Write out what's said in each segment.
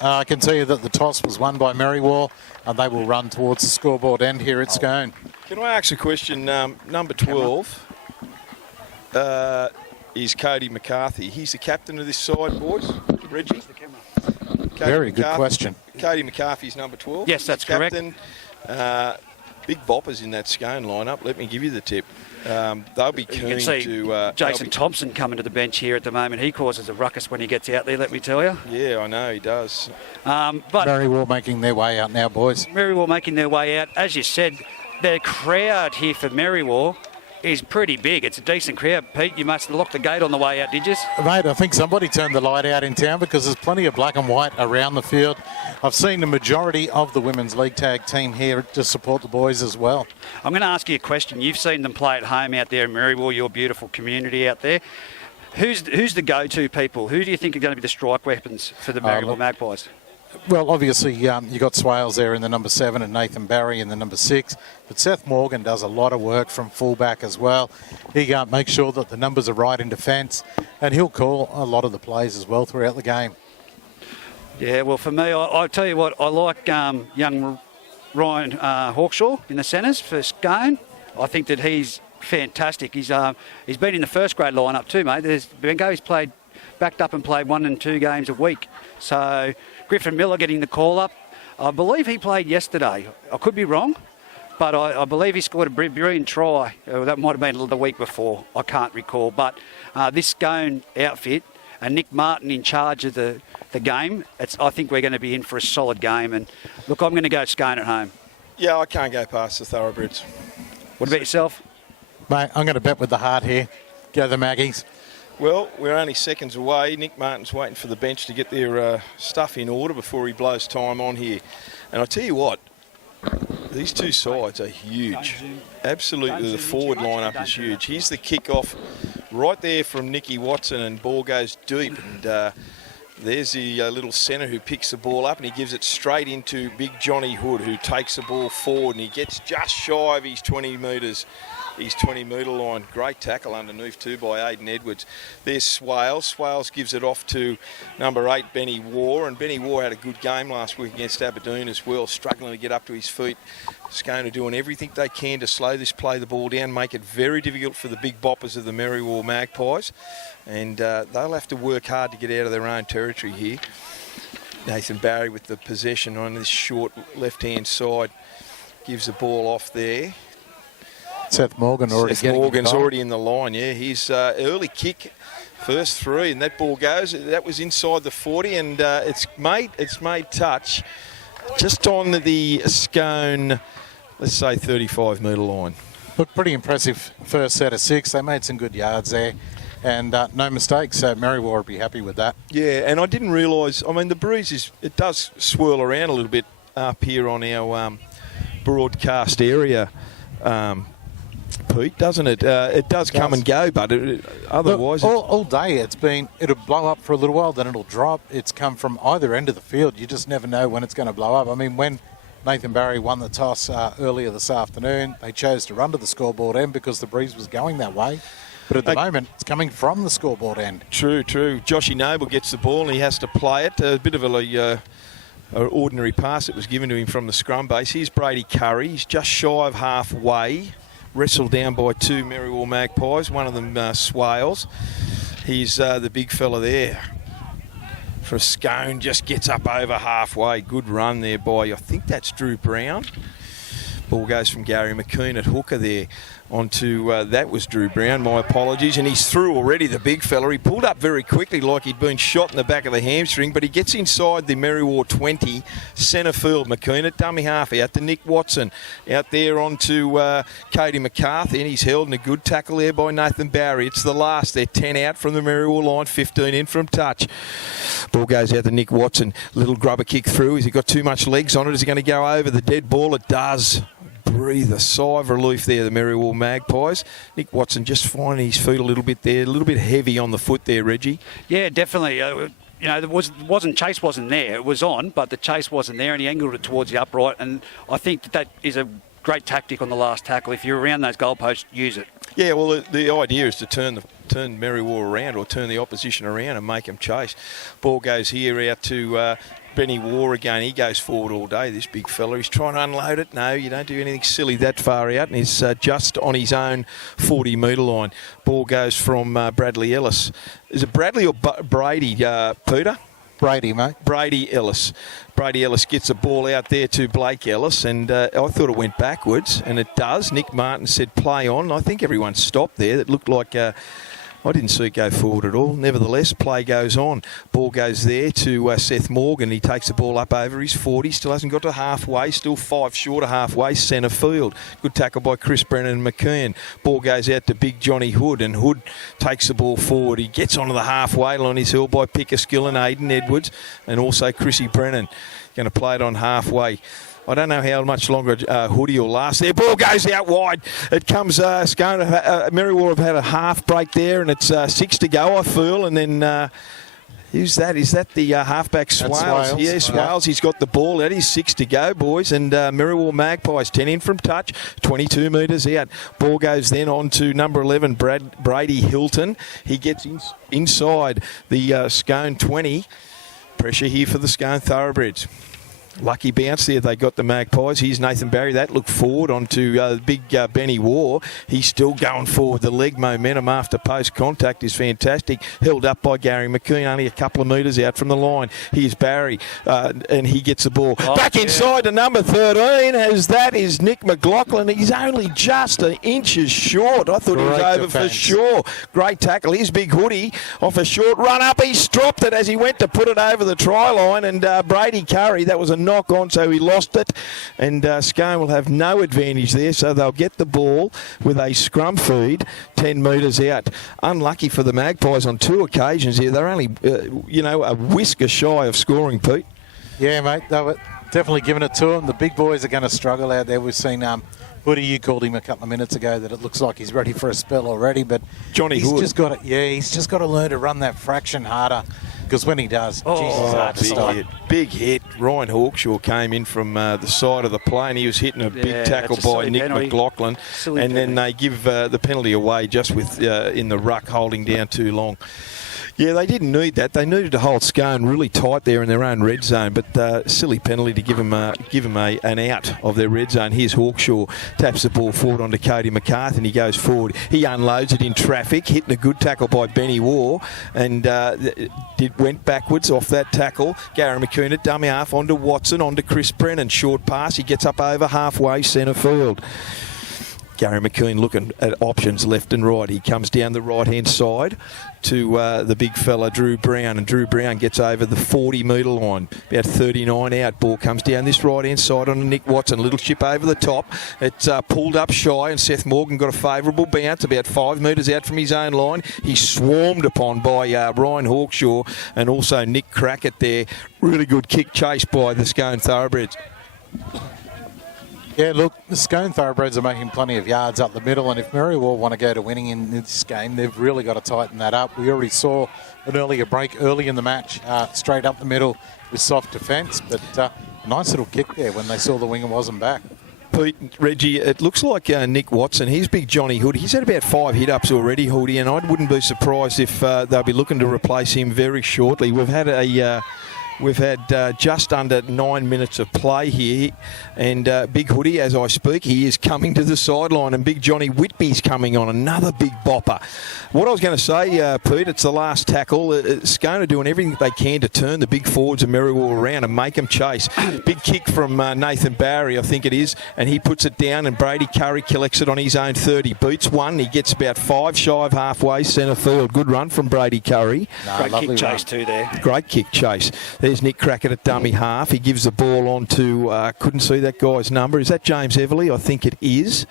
I can tell you that the toss was won by Maryville, and they will run towards the scoreboard end here at Scone. Can I ask a question? Number 12 is Cody McCarthy. He's the captain of this side, boys. Reggie? Very good question. Cody McCarthy's number 12. Yes, that's correct. Big boppers in that Scone lineup. Let me give you the tip. They'll be keen You can see to... Jason Thompson coming to the bench here at the moment. He causes a ruckus when he gets out there, let me tell you. Yeah, I know, he does. But Maryville making their way out now, boys. Maryville making their way out. As you said, the crowd here for Maryville is pretty big. It's a decent crowd. Pete, you must have locked the gate on the way out, did you? Mate, I think somebody turned the light out in town because there's plenty of black and white around the field. I've seen the majority of the women's league tag team here to support the boys as well. I'm going to ask you a question. You've seen them play at home out there in Maryville, your beautiful community out there. Who's the go-to people? Who do you think are going to be the strike weapons for the Maryville Magpies? Well, obviously, you got Swales there in the number 7 and Nathan Barry in the number 6. But Seth Morgan does a lot of work from fullback as well. He makes sure that the numbers are right in defence, and he'll call a lot of the plays as well throughout the game. Yeah, well, for me, I'll tell you what, I like young Ryan Hawkshaw in the centres for Scone. I think that he's fantastic. He's been in the first grade lineup too, mate. He's played backed up and played 1 and 2 games a week. So Griffin Miller getting the call up. I believe he played yesterday. I could be wrong, but I believe he scored a brilliant try. That might have been the week before. I can't recall. But this Scone outfit and Nick Martin in charge of the game, I think we're going to be in for a solid game. And look, I'm going to go Scone at home. Yeah, I can't go past the Thoroughbreds. What about yourself? Mate, I'm going to bet with the heart here. Go the Maggies. Well, we're only seconds away. Nick Martin's waiting for the bench to get their stuff in order before he blows time on here. And I tell you what, these two sides are huge. Absolutely, the forward lineup is huge. Here's the kick-off right there from Nicky Watson, and ball goes deep. And there's the little centre who picks the ball up, and he gives it straight into Big Johnny Hood, who takes the ball forward, and he gets just shy of his 20 metres. His 20-metre line. Great tackle underneath too by Aiden Edwards. There's Swales. Swales gives it off to number 8, Benny Waugh. And Benny Waugh had a good game last week against Aberdeen as well, struggling to get up to his feet. Scone are doing everything they can to slow this play the ball down, make it very difficult for the big boppers of the Maryville Magpies. And they'll have to work hard to get out of their own territory here. Nathan Barry with the possession on this short left-hand side. Gives the ball off there. Seth Morgan's already in the line, yeah. His early kick, first 3, and that ball goes. That was inside the 40, and it's made touch just on the Scone, let's say 35-metre line. Look, pretty impressive first set of 6. They made some good yards there, and no mistakes. So Maryville will be happy with that. Yeah, and I didn't realise, I mean, the breeze it does swirl around a little bit up here on our broadcast area. Pete, doesn't it? It does come and go, but otherwise... Look, all day it'll blow up for a little while, then it'll drop. It's come from either end of the field. You just never know when it's going to blow up. I mean, when Nathan Barry won the toss earlier this afternoon, they chose to run to the scoreboard end because the breeze was going that way. But at the moment, it's coming from the scoreboard end. True. Joshy Noble gets the ball and he has to play it. A bit of an ordinary pass that was given to him from the scrum base. Here's Brady Curry. He's just shy of halfway. Wrestled down by 2 Maryville Magpies, one of them Swales. He's the big fella there. For Scone, just gets up over halfway. Good run there by, I think that's Drew Brown. Ball goes from Gary McKeon at hooker there onto, that was Drew Brown, my apologies, and he's through already, the big fella. He pulled up very quickly like he'd been shot in the back of the hamstring, but he gets inside the Maryville 20, centre field. McKeon at dummy half out to Nick Watson, out there onto Cody McCarthy, and he's held in a good tackle there by Nathan Barry. It's the last. They're 10 out from the Maryville line, 15 in from touch. Ball goes out to Nick Watson. Little grubber kick through. Has he got too much legs on it? Is he going to go over the dead ball? It does. Breathe a sigh of relief there, the Maryville Magpies. Nick Watson just finding his feet a little bit there, a little bit heavy on the foot there, Reggie. Yeah, definitely. Chase wasn't there. It was on, but the chase wasn't there, and he angled it towards the upright. And I think that is a great tactic on the last tackle. If you're around those goalposts, use it. Yeah, well, the idea is to turn Maryville around or turn the opposition around and make them chase. Ball goes here out to Benny War again. He goes forward all day, this big fella. He's trying to unload it. No, you don't do anything silly that far out. And he's just on his own 40-metre line. Ball goes from Bradley Ellis. Is it Bradley or Brady, Peter? Brady, mate. Brady Ellis. Brady Ellis gets the ball out there to Blake Ellis, and I thought it went backwards, and it does. Nick Martin said play on. I think everyone stopped there. It looked like... I didn't see it go forward at all. Nevertheless, play goes on. Ball goes there to Seth Morgan. He takes the ball up over his 40. Still hasn't got to halfway. Still 5 short of halfway. Centre field. Good tackle by Chris Brennan and McKeon. Ball goes out to Big Johnny Hood, and Hood takes the ball forward. He gets onto the halfway line. He's held by Pickerskill and Aidan Edwards, and also Chrissy Brennan. Going to play it on halfway. I don't know how much longer Hoodie will last there. Ball goes out wide. It comes, Scone. Maryville have had a half break there, and it's 6 to go, I feel. And then, who's that? Is that the halfback Swales? Yeah, Swales. He's got the ball out. He's 6 to go, boys. And Maryville Magpies, 10 in from touch, 22 metres out. Ball goes then on to number 11, Brady Hilton. He gets inside the Scone 20. Pressure here for the Scone Thoroughbreds. Lucky bounce there. They got the Magpies. Here's Nathan Barry. That looked forward onto big Benny War. He's still going forward. The leg momentum after post contact is fantastic. Held up by Gary McKeon, only a couple of metres out from the line. Here's Barry, and he gets the ball back inside to number 13. As that is Nick McLaughlin. He's only just inches short. I thought he was over for sure. Great tackle. Here's Big Hoodie off a short run up. He's dropped it as he went to put it over the try line, and Brady Curry. That was a knock on, so he lost it, and Scone will have no advantage there, so they'll get the ball with a scrum feed 10 metres out. Unlucky for the Magpies on 2 occasions here. They're only a whisker shy of scoring, Pete. Yeah, mate, they were definitely giving it to them. The big boys are going to struggle out there. We've seen Hoodie, you called him a couple of minutes ago that it looks like he's ready for a spell already, but he's just got to learn to run that fraction harder. Because when he does, it's hard to stop. Big hit. Ryan Hawkshaw came in from the side of the play, and he was hitting a big tackle by Nick McLaughlin. And then they give the penalty away just with in the ruck holding down too long. Yeah, they didn't need that. They needed to hold Scone really tight there in their own red zone, but silly penalty to give him an out of their red zone. Here's Hawkshaw, taps the ball forward onto Cody McCarthy, and he goes forward. He unloads it in traffic, hitting a good tackle by Benny War, and went backwards off that tackle. Gary McKeon at dummy half, onto Watson, onto Chris Brennan. Short pass, he gets up over halfway centre field. Gary McKeon looking at options left and right. He comes down the right-hand side to the big fella, Drew Brown, and Drew Brown gets over the 40-metre line, about 39 out. Ball comes down this right-hand side on Nick Watson. Little chip over the top. It's pulled up shy, and Seth Morgan got a favourable bounce about 5 metres out from his own line. He's swarmed upon by Ryan Hawkshaw and also Nick Crackett there. Really good kick chase by the Scone Thoroughbreds. Yeah, look, the Scone Thoroughbreds are making plenty of yards up the middle, and if Maryville want to go to winning in this game, they've really got to tighten that up. We already saw an earlier break early in the match, straight up the middle with soft defence, but nice little kick there when they saw the winger wasn't back. Pete, Reggie, it looks like Nick Watson, he's big Johnny Hood. He's had about 5 hit-ups already, Hoodie, and I wouldn't be surprised if they'll be looking to replace him very shortly. We've had just under 9 minutes of play here, and Big Hoodie, as I speak, he is coming to the sideline, and Big Johnny Whitby's coming on, another big bopper. What I was going to say, Pete, it's the last tackle. Scone are doing everything they can to turn the big forwards of Maryville around and make them chase. Big kick from Nathan Barry, I think it is, and he puts it down, and Brady Curry collects it on his own 30. Beats one. He gets about 5 shy of halfway centre field. Good run from Brady Curry. Great kick chase too there. Great kick chase. There's Nick Crackett at dummy half. He gives the ball on to, couldn't see that guy's number. Is that James Everly? I think it is.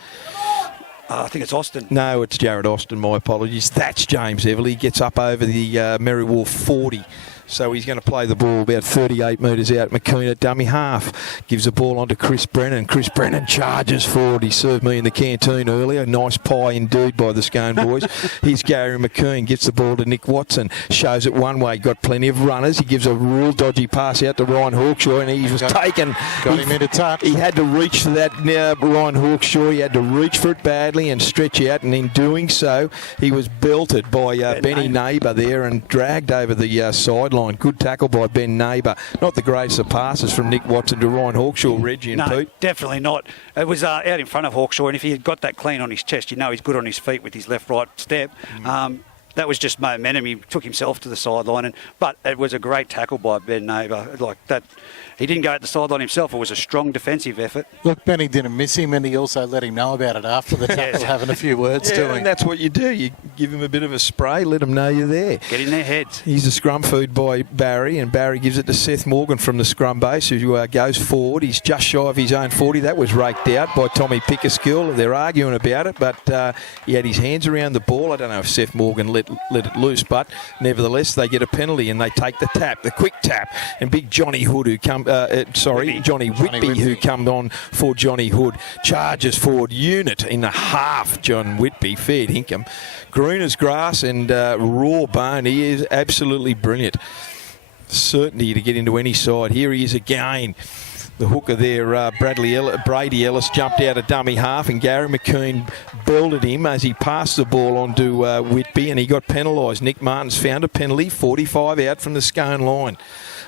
I think it's Austin. No, it's Jared Austin. My apologies. That's James Everly. He gets up over the Maryville 40. So he's going to play the ball about 38 metres out. McKeon at dummy half. Gives the ball on to Chris Brennan. Chris Brennan charges forward. He served me in the canteen earlier. Nice pie indeed by the Scone boys. Here's Gary McKeon. Gets the ball to Nick Watson. Shows it one way. Got plenty of runners. He gives a real dodgy pass out to Ryan Hawkshaw, and he was taken. Got him into touch. He had to reach for that Ryan Hawkshaw. He had to reach for it badly and stretch out, and in doing so, he was belted by Benny Neighbour there and dragged over the sideline. sideline. Good tackle by Ben Neighbour. Not the greatest of passes from Nick Watson to Ryan Hawkshaw, Reggie and No, Pete. definitely not. It was out in front of Hawkshaw, and if he had got that clean on his chest, you know he's good on his feet with his left-right step. That was just momentum. He took himself to the sideline, but it was a great tackle by Ben Neighbour. Like that, he didn't go at the sideline himself. It was a strong defensive effort. Look, Benny didn't miss him, and he also let him know about it after the tackle, having a few words to him. And that's what you do. You give him a bit of a spray, let them know you're there. Get in their heads. He's a scrum food by Barry, and Barry gives it to Seth Morgan from the scrum base, who goes forward. He's just shy of his own 40. That was raked out by Tommy Pickerskill. They're arguing about it, but he had his hands around the ball. I don't know if Seth Morgan let it loose, but nevertheless they get a penalty and they take the quick tap, and big Johnny Hood Johnny Whitby who come on for Johnny Hood charges forward, unit in the half. John Whitby, fair dinkum, green as grass and raw bone. He is absolutely brilliant. Certainty to get into any side. Here he is again. The hooker there, Brady Ellis, jumped out of dummy half, and Gary McKeon belted him as he passed the ball on to Whitby, and he got penalised. Nick Martin's found a penalty, 45 out from the Scone line.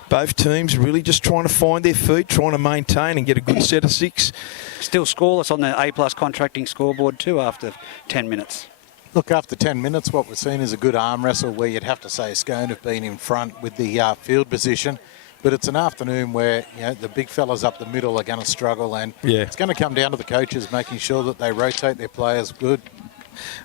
Both teams really just trying to find their feet, trying to maintain and get a good set of 6. Still scoreless on the A+ contracting scoreboard too after 10 minutes. Look, after 10 minutes, what we're seeing is a good arm wrestle where you'd have to say Scone have been in front with the field position. But it's an afternoon where the big fellas up the middle are going to struggle, and it's going to come down to the coaches making sure that they rotate their players good.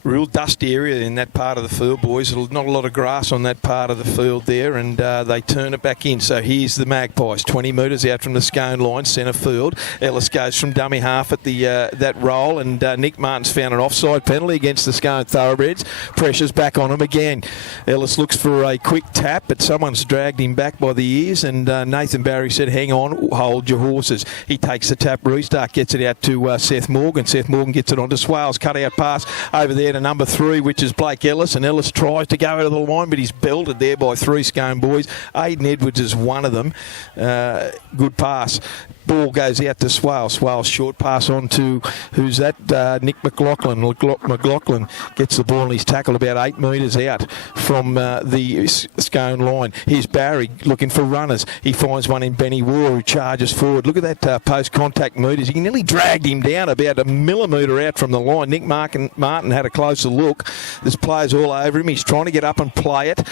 Real dusty area in that part of the field, boys. Not a lot of grass on that part of the field there, and they turn it back in. So here's the Magpies, 20 metres out from the Scone line, centre field. Ellis goes from dummy half at the that roll, and Nick Martin's found an offside penalty against the Scone Thoroughbreds. Pressure's back on him again. Ellis looks for a quick tap, but someone's dragged him back by the ears, and Nathan Barry said, hang on, hold your horses. He takes the tap restart, gets it out to Seth Morgan. Seth Morgan gets it onto Swales, cut out pass over there to number 3, which is Blake Ellis, and Ellis tries to go over the line, but he's belted there by 3 Scone boys. Aidan Edwards is one of them. Good pass. Ball goes out to Swales. Swales short pass on to, who's that? Nick McLaughlin. McLaughlin gets the ball and he's tackled about 8 metres out from the Scone line. Here's Barry looking for runners. He finds one in Benny War who charges forward. Look at that post-contact meters. He nearly dragged him down about a millimetre out from the line. Nick Martin had a closer look. There's players all over him. He's trying to get up and play it.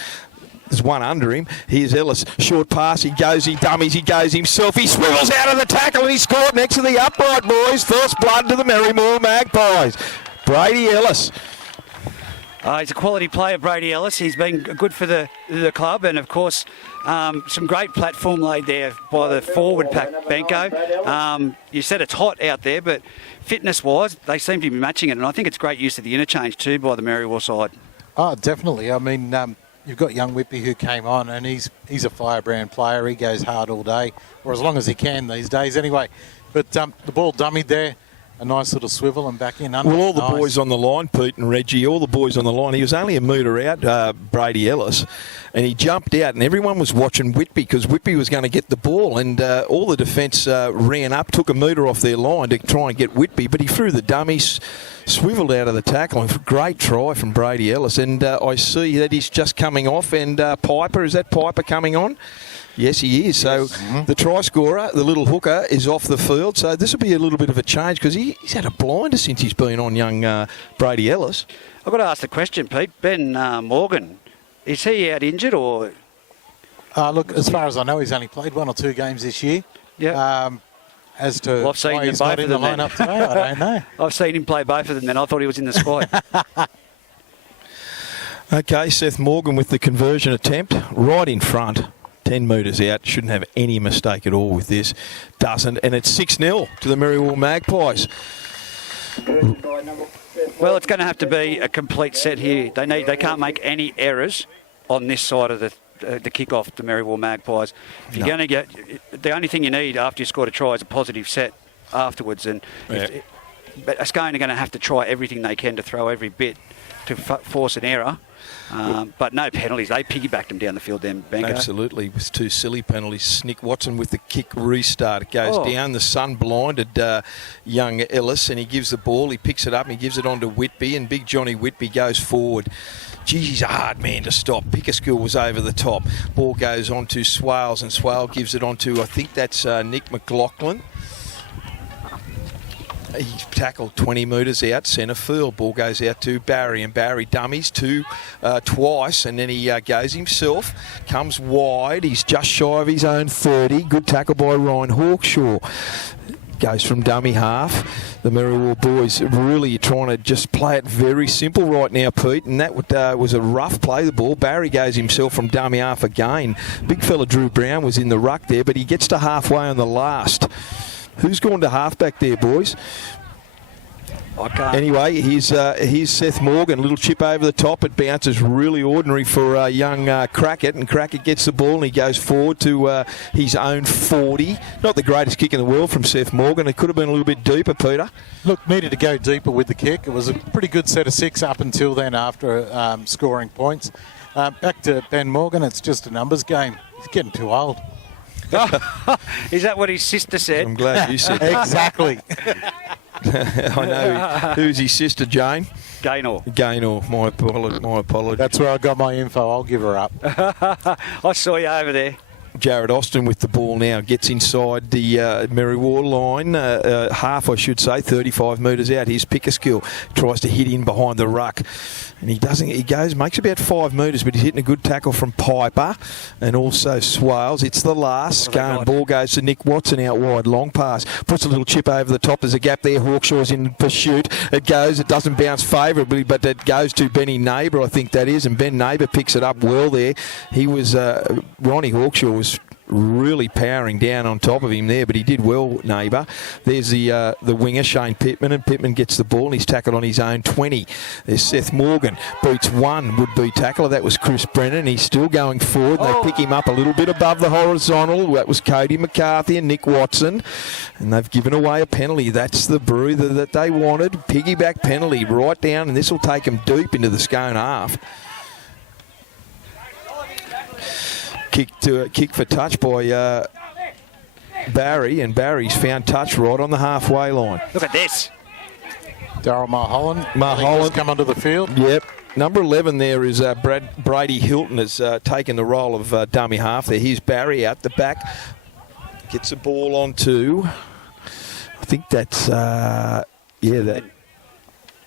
There's one under him. Here's Ellis. Short pass. He goes. He dummies. He goes himself. He swivels out of the tackle and he scored next to the upright, boys. First blood to the Maryville Magpies. Brady Ellis. He's a quality player, Brady Ellis. He's been good for the club, and of course, some great platform laid there by the forward pack, Benko. You said it's hot out there, but fitness-wise, they seem to be matching it, and I think it's great use of the interchange too by the Maryville side. Oh, definitely. I mean, you've got young Whitby who came on, and he's a firebrand player. He goes hard all day, or as long as he can these days anyway. But the ball dummied there. A nice little swivel and back in under. Well, all the boys on the line, Pete and Reggie, all the boys on the line. He was only a metre out, Brady Ellis, and he jumped out, and everyone was watching Whitby because Whitby was going to get the ball, and all the defence ran up, took a metre off their line to try and get Whitby, but he threw the dummies, swivelled out of the tackle. Great try from Brady Ellis, and I see that he's just coming off, and Piper, is that Piper coming on? Yes, he is. So the try scorer, the little hooker, is off the field. So this will be a little bit of a change because he's had a blinder since he's been on young Brady Ellis. I've got to ask the question, Pete. Ben Morgan, is he out injured or? Look, as far as I know, he's only played 1 or 2 games this year. Yeah. As to I've seen why he's both not in of the them lineup today, I don't know. I've seen him play both of them, and I thought he was in the squad. Okay, Seth Morgan with the conversion attempt right in front. 10 metres out, shouldn't have any mistake at all with this. Doesn't, and it's 6-0 to the Maryville Magpies. Well, it's going to have to be a complete set here. They can't make any errors on this side of the kick-off, the Maryville Magpies. If you're going to get, the only thing you need after you scored a try is a positive set afterwards, and but Scone are going to have to try everything they can to throw every bit to force an error. But no penalties. They piggybacked him down the field then, Benko. Absolutely, with 2 silly penalties. Nick Watson with the kick restart. It goes down. The sun blinded young Ellis, and he gives the ball. He picks it up and he gives it on to Whitby, and big Johnny Whitby goes forward. geez, he's a hard man to stop. Pickersgill was over the top. Ball goes on to Swales, and Swale gives it on to, I think that's Nick McLaughlin. He's tackled 20 metres out, centre field. Ball goes out to Barry, and Barry dummies twice, and then he goes himself, comes wide. He's just shy of his own 30. Good tackle by Ryan Hawkshaw. Goes from dummy half. The Maryville boys really trying to just play it very simple right now, Pete, and that was a rough play, the ball. Barry goes himself from dummy half again. Big fella Drew Brown was in the ruck there, but he gets to halfway on the last. Who's gone to halfback there, boys? I can't. Anyway, here's Seth Morgan. A little chip over the top. It bounces really ordinary for young Crackett, and Crackett gets the ball and he goes forward to his own 40. Not the greatest kick in the world from Seth Morgan. It could have been a little bit deeper, Peter. Look, needed to go deeper with the kick. It was a pretty good set of 6 up until then after scoring points. Back to Ben Morgan. It's just a numbers game. He's getting too old. Is that what his sister said? I'm glad you said that. Exactly. I know. Who's his sister, Jane? Gaynor. My apologies. That's where I got my info. I'll give her up. I saw you over there. Jared Austin with the ball now, gets inside the Maryville line, half I should say, 35 metres out. Here's Pickersgill, tries to hit in behind the ruck, and he doesn't. He makes about 5 metres, but he's hitting a good tackle from Piper and also Swales. It's the last. Scone, ball goes to Nick Watson out wide, long pass, puts a little chip over the top. There's a gap there. Hawkshaw's in pursuit. It doesn't bounce favourably, but it goes to Benny Neighbour, I think that is, and Ben Neighbour picks it up well there. He was Ronnie Hawkshaw was really powering down on top of him there, but he did well, Neighbour. There's the winger, Shane Pittman, and Pittman gets the ball and he's tackled on his own 20. There's Seth Morgan, boots one would-be tackler. That was Chris Brennan. He's still going forward. They pick him up a little bit above the horizontal. That was Cody McCarthy and Nick Watson, and they've given away a penalty. That's the breather that they wanted. Piggyback penalty right down, and this will take them deep into the Scone half. Kick for touch by Barry, and Barry's found touch right on the halfway line. Look at this. Darryl Mulholland. Mulholland come onto the field. Yep. Number 11 there is Brady Hilton has taken the role of dummy half there. Here's Barry out the back. Gets the ball onto, I think that's, that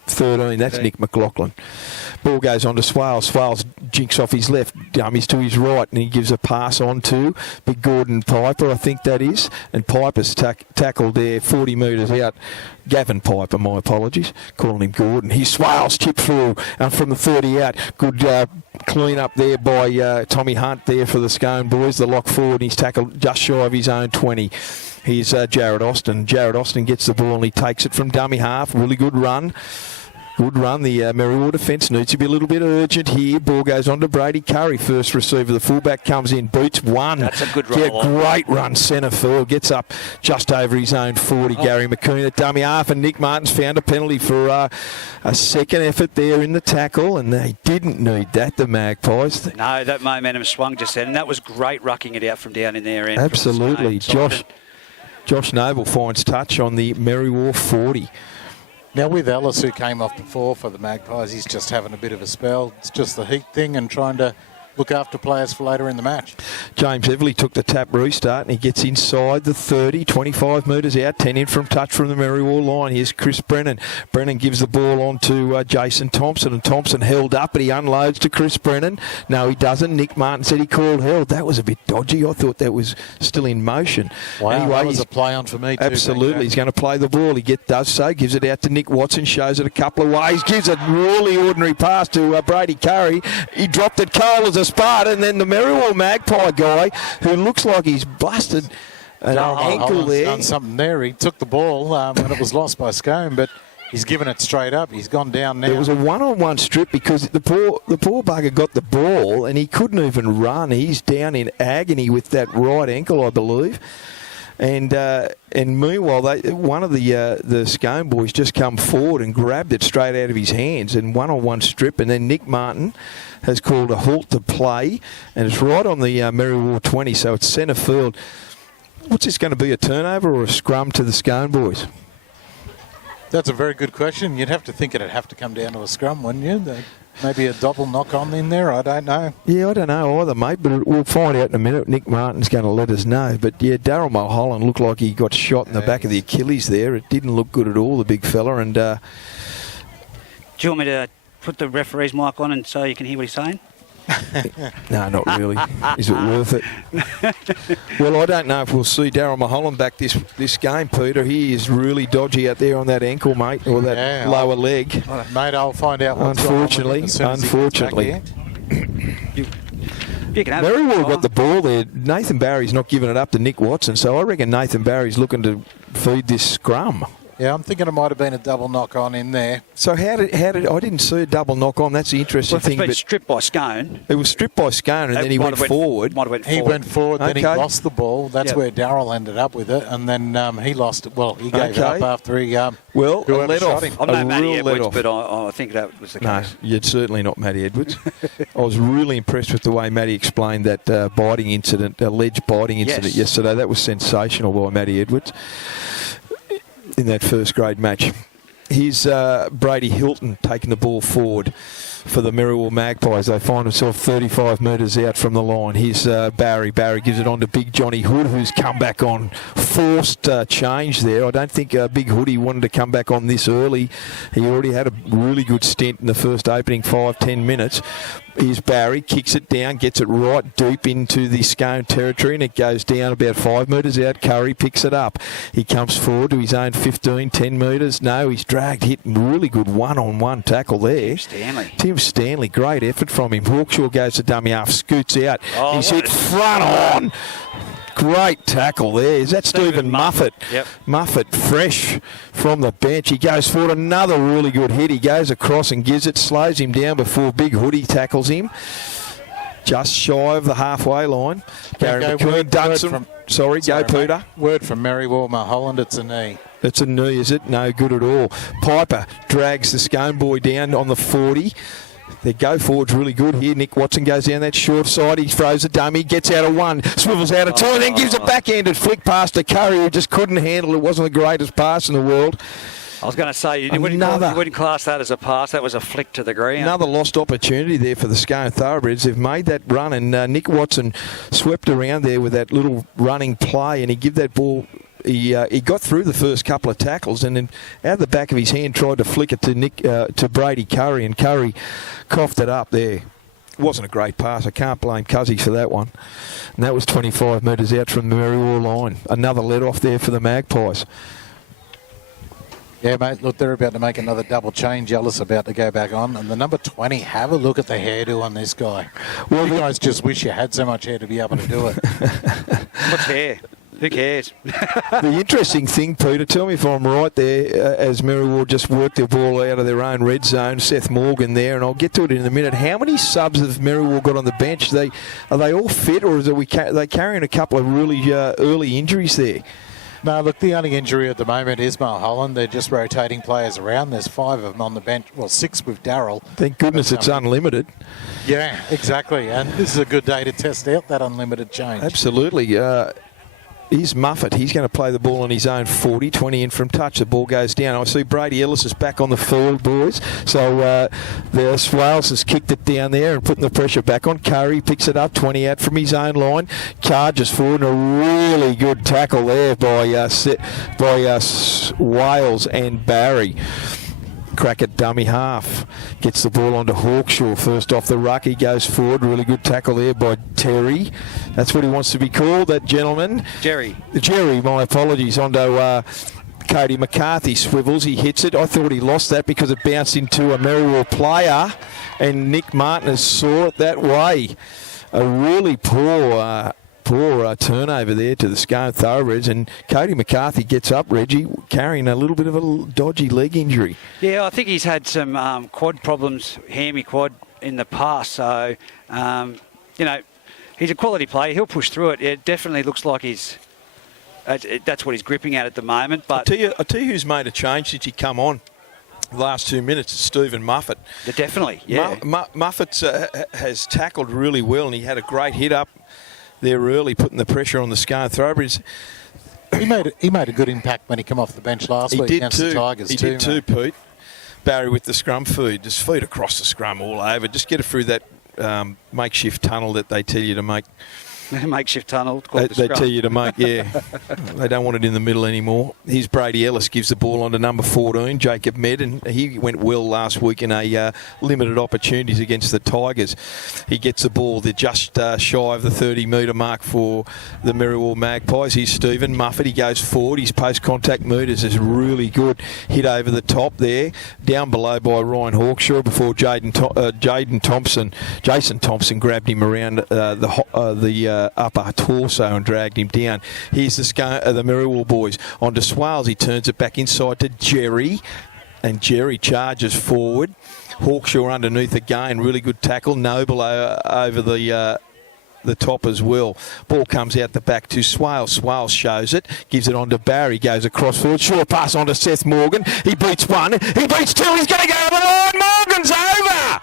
13. That's Nick McLaughlin. Ball goes on to Swales. Swales jinks off his left, dummies to his right, and he gives a pass on to Big Gordon Piper, I think that is. And Piper's tackled there 40 metres out. Gavin Piper, my apologies, calling him Gordon. He Swales chip through from the 30 out. Good clean up there by Tommy Hunt there for the Scone boys. The lock forward, and he's tackled just shy of his own 20. Here's Jared Austin. Jared Austin gets the ball and he takes it from dummy half. Really good run. Good run. The Maryville defence needs to be a little bit urgent here. Ball goes on to Brady Curry. First receiver. The fullback comes in. Boots one. That's a good run. Yeah, great run. Centre field. Gets up just over his own 40. Gary McCoon at dummy half. And Nick Martin's found a penalty for a second effort there in the tackle. And they didn't need that, the Magpies. No, that momentum swung just then. And that was great rucking it out from down in their end. Absolutely. Josh Noble finds touch on the Maryville 40. Now with Ellis, who came off before for the Magpies, he's just having a bit of a spell. It's just the heat thing and trying to look after players for later in the match. James Everly took the tap restart and he gets inside the 30, 25 metres out, 10 in from touch from the Maryville line. Here's Chris Brennan. Brennan gives the ball on to Jason Thompson, and Thompson held up, but he unloads to Chris Brennan. No, he doesn't. Nick Martin said he called held. That was a bit dodgy. I thought that was still in motion. Wow, anyway, that was a play on for me too. Absolutely. He's going to play the ball. He does so, gives it out to Nick Watson, shows it a couple of ways, gives a really ordinary pass to Brady Curry. He dropped it cold as a Sparta, and then the Maryville Magpie guy, who looks like he's busted an ankle there. Done something there. He took the ball when it was lost by Scone, but he's given it straight up. He's gone down now. There was a one-on-one strip because the poor bugger got the ball and he couldn't even run. He's down in agony with that right ankle, I believe. And meanwhile, one of the Scone boys just come forward and grabbed it straight out of his hands, and one-on-one strip. And then Nick Martin has called a halt to play, and it's right on the Maryville 20, so it's centre field. What's this going to be, a turnover or a scrum to the Scone boys? That's a very good question. You'd have to think it'd have to come down to a scrum, wouldn't you? Maybe a double knock-on in there. I don't know. Yeah, I don't know either, mate, but we'll find out in a minute. Nick Martin's going to let us know. But, yeah, Daryl Mulholland looked like he got shot in the back of the Achilles there. It didn't look good at all, the big fella. And do you want me to put the referee's mic on and so you can hear what he's saying? No, not really. Is it worth it? Well, I don't know if we'll see Daryl Mulholland back this game, Peter. He is really dodgy out there on that ankle, mate, or that lower leg. Mate, I'll find out what's unfortunately. Maryville got the ball there. Nathan Barry's not giving it up to Nick Watson, so I reckon Nathan Barry's looking to feed this scrum. Yeah, I'm thinking it might have been a double knock-on in there. So how did I didn't see a double knock-on. That's the interesting thing. Well, it's been stripped by Scone. It was stripped by Scone, and then he went forward. He went forward, then he lost the ball. That's where Darryl ended up with it, and then he lost it. Well, he gave it up after he a let off. I'm not Matty Edwards, but I think that was the case. No, you're certainly not Matty Edwards. I was really impressed with the way Matty explained that biting incident, alleged biting incident yesterday. That was sensational by Matty Edwards in that first grade match. Here's Brady Hilton taking the ball forward for the Maryville Magpies. They find themselves 35 metres out from the line. Here's Barry. Barry gives it on to Big Johnny Hood, who's come back on forced change there. I don't think Big Hoodie wanted to come back on this early. He already had a really good stint in the first opening 5-10 minutes. Here's Barry, kicks it down, gets it right deep into the Scone territory, and it goes down about 5 metres out. Curry picks it up. He comes forward to his own 15, 10 metres. No, he's dragged, hit really good one-on-one tackle there. Tim Stanley, great effort from him. Hawkshaw goes to dummy half, scoots out. He's hit front on. Great tackle there. Is that Stephen Muffet? Yep. Muffet, fresh from the bench. He goes forward. Another really good hit. He goes across and gives it, slows him down before Big Hoodie tackles him. Just shy of the halfway line. Gary McCoon done some. Sorry, go Peter. Word from Maryville Mulholland, it's a knee. It's a knee, is it? No good at all. Piper drags the Scone boy down on the 40. Their go forward's really good here. Nick Watson goes down that short side. He throws a dummy, gets out of one, swivels out of two, and then gives a backhanded flick pass to Curry, who just couldn't handle it. It wasn't the greatest pass in the world. I was going to say, you wouldn't class that as a pass. That was a flick to the ground. Another lost opportunity there for the Scone Thoroughbreds. They've made that run, and Nick Watson swept around there with that little running play, and he gave that ball. He got through the first couple of tackles, and then out of the back of his hand tried to flick it to Brady Curry, and Curry coughed it up there. It wasn't a great pass. I can't blame Cuzzy for that one. And that was 25 metres out from the Maryville line. Another let off there for the Magpies. Yeah, mate, look, they're about to make another double change. Ellis about to go back on. And the number 20, have a look at the hairdo on this guy. Well, you guys just wish you had so much hair to be able to do it. What's hair? Who cares? The interesting thing, Peter, tell me if I'm right there, as Maryville just worked their ball out of their own red zone, Seth Morgan there, and I'll get to it in a minute. How many subs have Maryville got on the bench? Are they all fit, or are they carrying a couple of really early injuries there? No, look, the only injury at the moment is Mulholland. They're just rotating players around. There's 5 of them on the bench. Well, 6 with Darryl. Thank goodness it's unlimited. Yeah, exactly. And this is a good day to test out that unlimited change. Absolutely. Here's Muffet. He's going to play the ball on his own 40, 20 in from touch. The ball goes down. I see Brady Ellis is back on the field, boys. So the Swales has kicked it down there and putting the pressure back on. Curry picks it up, 20 out from his own line. Charges forward, and a really good tackle there by Wales and Barry. Crack at dummy half. Gets the ball onto Hawkshaw. First off the ruck, he goes forward. Really good tackle there by Terry. That's what he wants to be called, that gentleman. Jerry, my apologies. Onto Cody McCarthy. Swivels. He hits it. I thought he lost that because it bounced into a Maryville player, and Nick Martinez saw it that way. A really poor turnover there to the Scone Thoroughbreds, and Cody McCarthy gets up, Reggie, carrying a little bit of a dodgy leg injury. Yeah, I think he's had some quad problems, hammy quad, in the past, so, he's a quality player. He'll push through it. It definitely looks like that's what he's gripping at the moment. But I tell you who's made a change since he come on. The last 2 minutes, it's Stephen Muffet. Definitely, yeah. Muffet has tackled really well, and he had a great hit up there early, putting the pressure on the Scone Thoroughbreds. He made a good impact when he came off the bench last week against the Tigers. He did too, Pete. Barry with the scrum feed, just feed across the scrum all over. Just get it through that makeshift tunnel that they tell you to make. Makeshift tunnel. They tell you to make, yeah. They don't want it in the middle anymore. Here's Brady Ellis, gives the ball on to number 14, Jacob Med, and he went well last week in a limited opportunities against the Tigers. He gets the ball. They're just shy of the 30-metre mark for the Maryville Magpies. Here's Stephen Muffet. He goes forward. His post-contact meters is really good. Hit over the top there. Down below by Ryan Hawkshaw before Jason Thompson grabbed him around the upper torso and dragged him down. Here's the Maryville boys. On to Swales. He turns it back inside to Jerry. And Jerry charges forward. Hawkshaw underneath again. Really good tackle. Noble over the top as well. Ball comes out the back to Swales. Swales shows it. Gives it on to Barry. Goes across forward. Short pass on to Seth Morgan. He beats one. He beats two. He's going to go over the line. Morgan's over.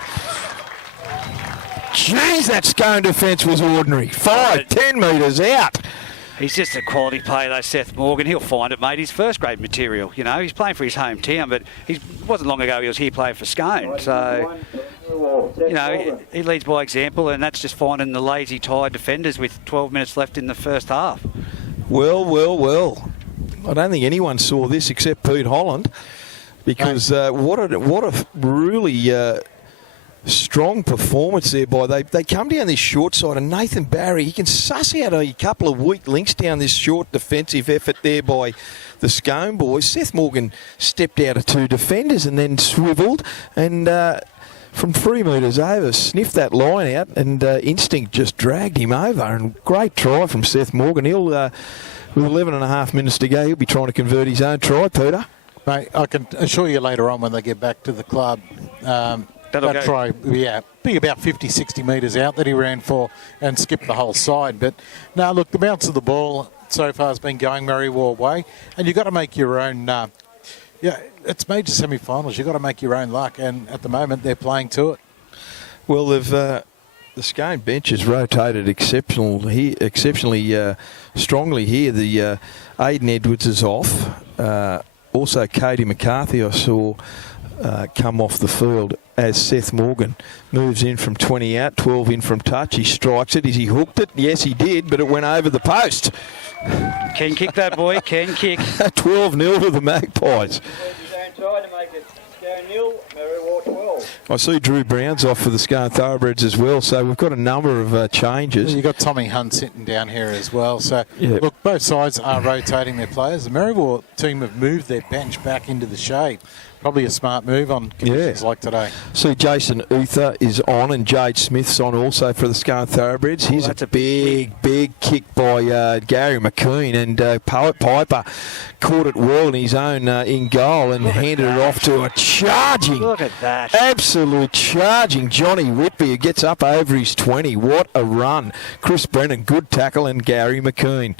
Jeez, that Scone defence was ordinary. 5-10 metres out. He's just a quality player, though, Seth Morgan. He'll find it, mate. He's first-grade material. You know, he's playing for his hometown, but it wasn't long ago he was here playing for Scone. So, you know, he leads by example, and that's just finding the lazy, tired defenders with 12 minutes left in the first half. Well. I don't think anyone saw this except Pete Holland, because what a really... strong performance there by they come down this short side, and Nathan Barry, he can suss out a couple of weak links down this short defensive effort there by the Scone boys. Seth Morgan stepped out of two defenders and then swivelled and from 3 metres over sniffed that line out, and instinct just dragged him over. And great try from Seth Morgan. He'll with 11.5 minutes to go, he'll be trying to convert his own try, Peter. Mate, I can assure you later on when they get back to the club, that try, be about 50, 60 metres out that he ran for and skipped the whole side. But now, look, the bounce of the ball so far has been going Maryville way, and you've got to make your own. It's major semi-finals. You've got to make your own luck, and at the moment they're playing to it. Well, the Scone bench has rotated exceptionally strongly here. The Aiden Edwards is off. Also, Katie McCarthy I saw come off the field as Seth Morgan moves in from 20 out, 12 in from touch. He strikes it. Has he hooked it? Yes, he did, but it went over the post. Can kick that boy, can kick. 12-0 to the Magpies. Try to make it Scone 0, Maryville 12. I see Drew Brown's off for the Scone Thoroughbreds as well, so we've got a number of changes. You've got Tommy Hunt sitting down here as well. So, Look, both sides are rotating their players. The Maryville team have moved their bench back into the shade. Probably a smart move on conditions like today. See, Jason Uther is on, and Jade Smith's on also for the Scone Thoroughbreds. Here's a big kick by Gary McKean, and Piper caught it well in his own in goal and handed it off to a charging, look at that, absolute charging Johnny Whitby, who gets up over his 20. What a run. Chris Brennan, good tackle, and Gary McKean.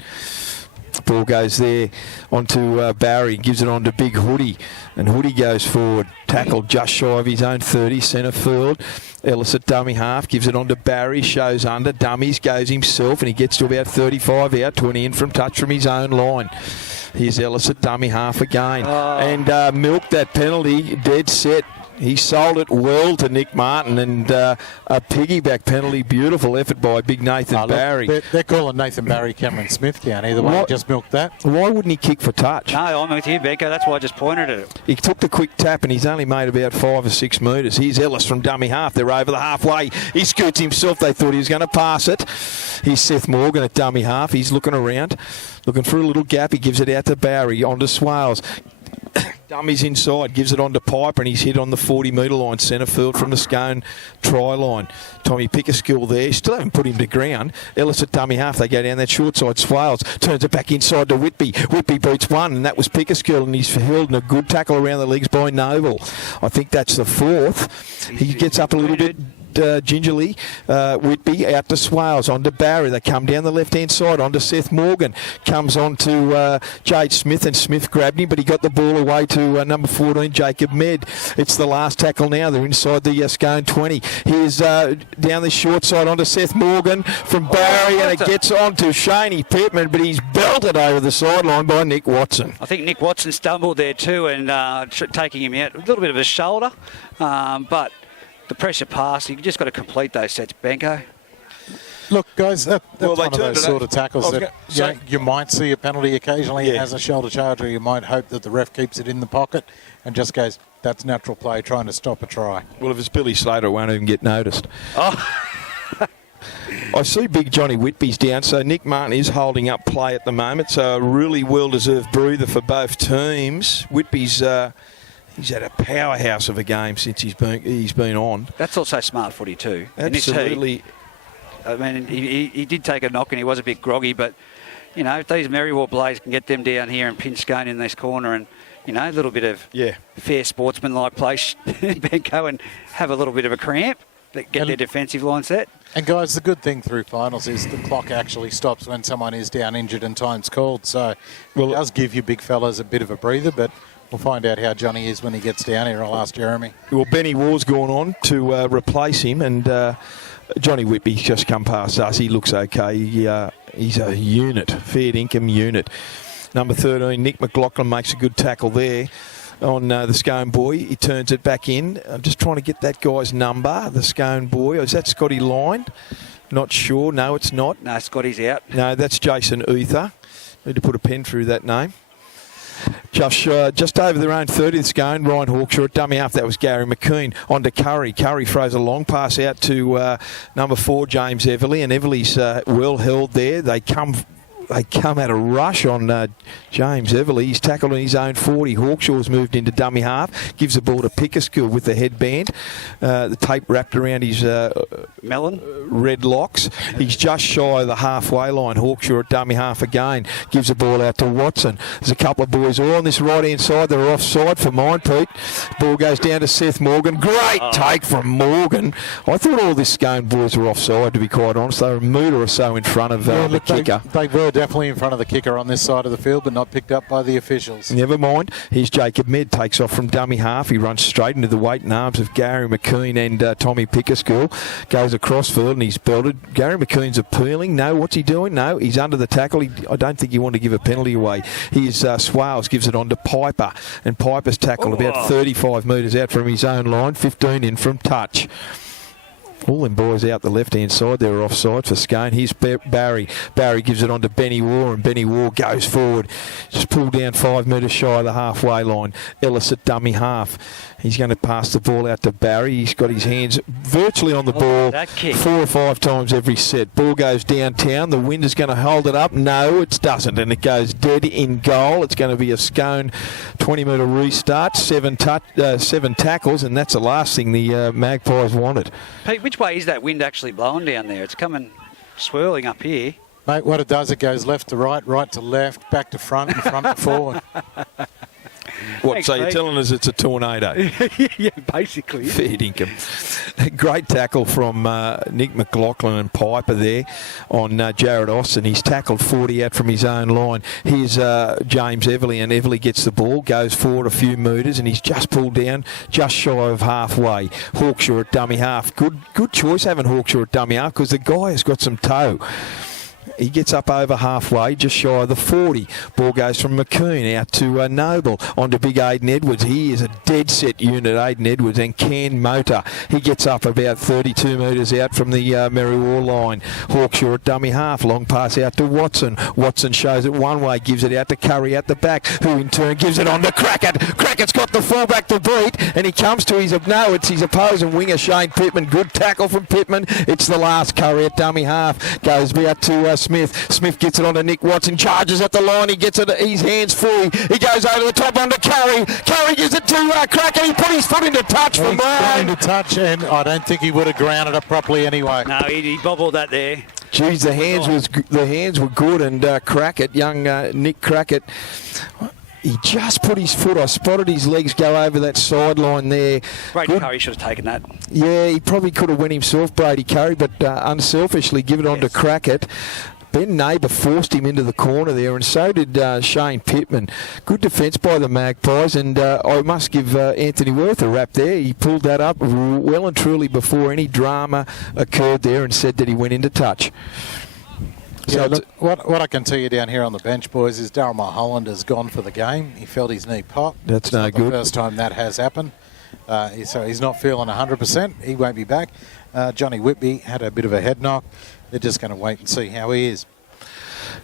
Ball goes there onto Barry, gives it on to Big Hoodie, and Hoodie goes forward, tackled just shy of his own 30, centre field. Ellis at dummy half, gives it on to Barry, shows under, dummies, goes himself, and he gets to about 35 out, 20 in from touch from his own line. Here's Ellis at dummy half again, and milked that penalty, dead set. He sold it well to Nick Martin, and a piggyback penalty. Beautiful effort by big Nathan Barry. They're calling Nathan Barry Cameron Smith down. Either way, just milked that. Why wouldn't he kick for touch? No, I'm with you, Becca. That's why I just pointed at it. He took the quick tap, and he's only made about 5 or 6 metres. Here's Ellis from dummy half. They're over the halfway. He scoots himself. They thought he was going to pass it. Here's Seth Morgan at dummy half. He's looking around, looking for a little gap. He gives it out to Barry, onto Swales. Dummies inside, gives it on to Piper, and he's hit on the 40-metre line, centre field from the Scone try line. Tommy Pickerskill there, still haven't put him to ground. Ellis at dummy half, they go down that short side. Swales turns it back inside to Whitby. Whitby beats one, and that was Pickerskill, and he's held in a good tackle around the legs by Noble. I think that's the fourth. He gets up a little bit. gingerly. Whitby out to Swales, on to Barry. They come down the left-hand side, on to Seth Morgan. Comes on to Jade Smith, and Smith grabbed him, but he got the ball away to number 14, Jacob Med. It's the last tackle now. They're inside the Scone 20. Here's down the short side, on to Seth Morgan from Barry, and it gets on to Shaney Pittman, but he's belted over the sideline by Nick Watson. I think Nick Watson stumbled there too, and taking him out. A little bit of a shoulder, but the pressure pass, you just got to complete those sets, Benko. Look, guys, that's Well, they one of turned those it sort up. of tackles that you might see a penalty occasionally as a shoulder charge, or you might hope that the ref keeps it in the pocket and just goes, that's natural play, trying to stop a try. Well, if it's Billy Slater, it won't even get noticed. Oh. I see big Johnny Whitby's down, so Nick Martin is holding up play at the moment, so a really well-deserved breather for both teams. Whitby's he's had a powerhouse of a game since he's been on. That's also smart footy too. Absolutely. I mean, he did take a knock and he was a bit groggy, but, you know, if these Maryville Blaze can get them down here and pinch Scone in this corner and, you know, a little bit of fair sportsman-like play, Benko, and have a little bit of a cramp, get their defensive line set. And, guys, the good thing through finals is the clock actually stops when someone is down injured and time's called. So it does give you big fellas a bit of a breather, but we'll find out how Johnny is when he gets down here. I'll ask Jeremy. Well, Benny Waugh's gone on to replace him, and Johnny Whitby's just come past us. He looks okay. He's a unit, fair income unit. Number 13, Nick McLaughlin, makes a good tackle there on the Scone boy. He turns it back in. I'm just trying to get that guy's number, the Scone boy. Is that Scotty Line? Not sure. No, it's not. No, Scotty's out. No, that's Jason Uther. Need to put a pen through that name. Just over their own 30th Scone, Ryan Hawkshaw at dummy half. That was Gary McKeon. On to Curry. Curry throws a long pass out to number 4, James Everly, and Everly's well held there. They come at a rush on James Everly. He's tackled on his own 40. Hawkshaw's moved into dummy half. Gives the ball to Pickersgill with the headband. The tape wrapped around his melon red locks. He's just shy of the halfway line. Hawkshaw at dummy half again. Gives the ball out to Watson. There's a couple of boys all on this right-hand side. They're offside for mine, Pete. Ball goes down to Seth Morgan. Great take from Morgan. I thought all this Scone boys were offside, to be quite honest. They were a metre or so in front of the kicker. They were definitely in front of the kicker on this side of the field, but not picked up by the officials. Never mind. Here's Jacob Med, takes off from dummy half. He runs straight into the weight and arms of Gary McKeon and Tommy Pickersgill. Goes across field and he's belted. Gary McKeon's appealing. No, what's he doing? No, he's under the tackle. I don't think he wanted to give a penalty away. Here's Swales, gives it on to Piper, and Piper's tackled about 35 metres out from his own line, 15 in from touch. All them boys out the left-hand side, they were offside for Scone. Here's Barry. Barry gives it on to Benny Waugh, and Benny Waugh goes forward. Just pulled down 5 metres shy of the halfway line. Ellis at dummy half. He's going to pass the ball out to Barry. He's got his hands virtually on the ball 4 or 5 times every set. Ball goes downtown. The wind is going to hold it up. No, it doesn't. And it goes dead in goal. It's going to be a Scone 20-metre restart. 7 tackles, and that's the last thing the Magpies wanted. Pete, which way is that wind actually blowing down there? It's coming swirling up here. Mate, what it does, it goes left to right, right to left, back to front, and front to forward. What, Thanks, so you're mate. telling us it's a tornado? Yeah, basically. Fair dinkum. Great tackle from Nick McLaughlin and Piper there on Jared Austin. He's tackled 40 out from his own line. Here's James Everly, and Everly gets the ball, goes forward a few metres, and he's just pulled down just shy of halfway. Hawkshaw at dummy half. Good choice having Hawkshaw at dummy half, because the guy has got some toe. He gets up over halfway, just shy of the 40. Ball goes from McKeon out to Noble, on to big Aiden Edwards. He is a dead set unit, Aiden Edwards, and Ken Motor. He gets up about 32 metres out from the Maryville line. Hawkshaw at dummy half, long pass out to Watson. Watson shows it one way, gives it out to Curry at the back, who in turn gives it on to Crackett. Crackett's got the fullback to beat, and he comes to his opposing winger, Shane Pittman. Good tackle from Pittman. It's the last. Curry at dummy half, goes out to Smith. Smith gets it on to Nick Watson, charges at the line, he gets it, his hands free, he goes over the top onto Curry. Curry gives it to Crackett, he put his foot into touch from Brown. Into touch, and I don't think he would have grounded it properly anyway. No, he bobbled that there. Geez, the hands were good, and Crackett, young Nick Crackett, he just put his foot. I spotted his legs go over that sideline there. Brady Curry should have taken that. Yeah, he probably could have went himself, Brady Curry, but unselfishly give it on to Crackett. Ben Neighbour forced him into the corner there, and so did Shane Pittman. Good defence by the Magpies, and I must give Anthony Worth a rap there. He pulled that up well and truly before any drama occurred there, and said that he went into touch. So look, what I can tell you down here on the bench, boys, is Darryl Mulholland has gone for the game. He felt his knee pop. That's no good. The first time that has happened. So he's not feeling 100%. He won't be back. Johnny Whitby had a bit of a head knock. They're just going to wait and see how he is.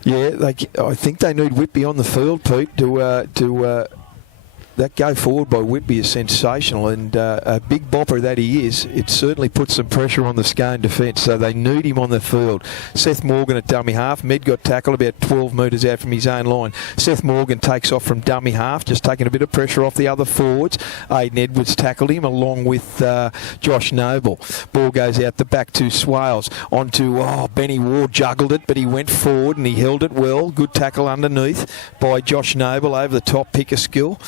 Yeah, I think they need Whitby on the field, Pete, to that go forward by Whitby is sensational, and a big bopper that he is, it certainly puts some pressure on the Scone defence, so they need him on the field. Seth Morgan at dummy half. Med got tackled about 12 metres out from his own line. Seth Morgan takes off from dummy half, just taking a bit of pressure off the other forwards. Aiden Edwards tackled him along with Josh Noble. Ball goes out the back to Swales. Onto, Benny Ward juggled it, but he went forward and he held it well. Good tackle underneath by Josh Noble over the top, pick of skill.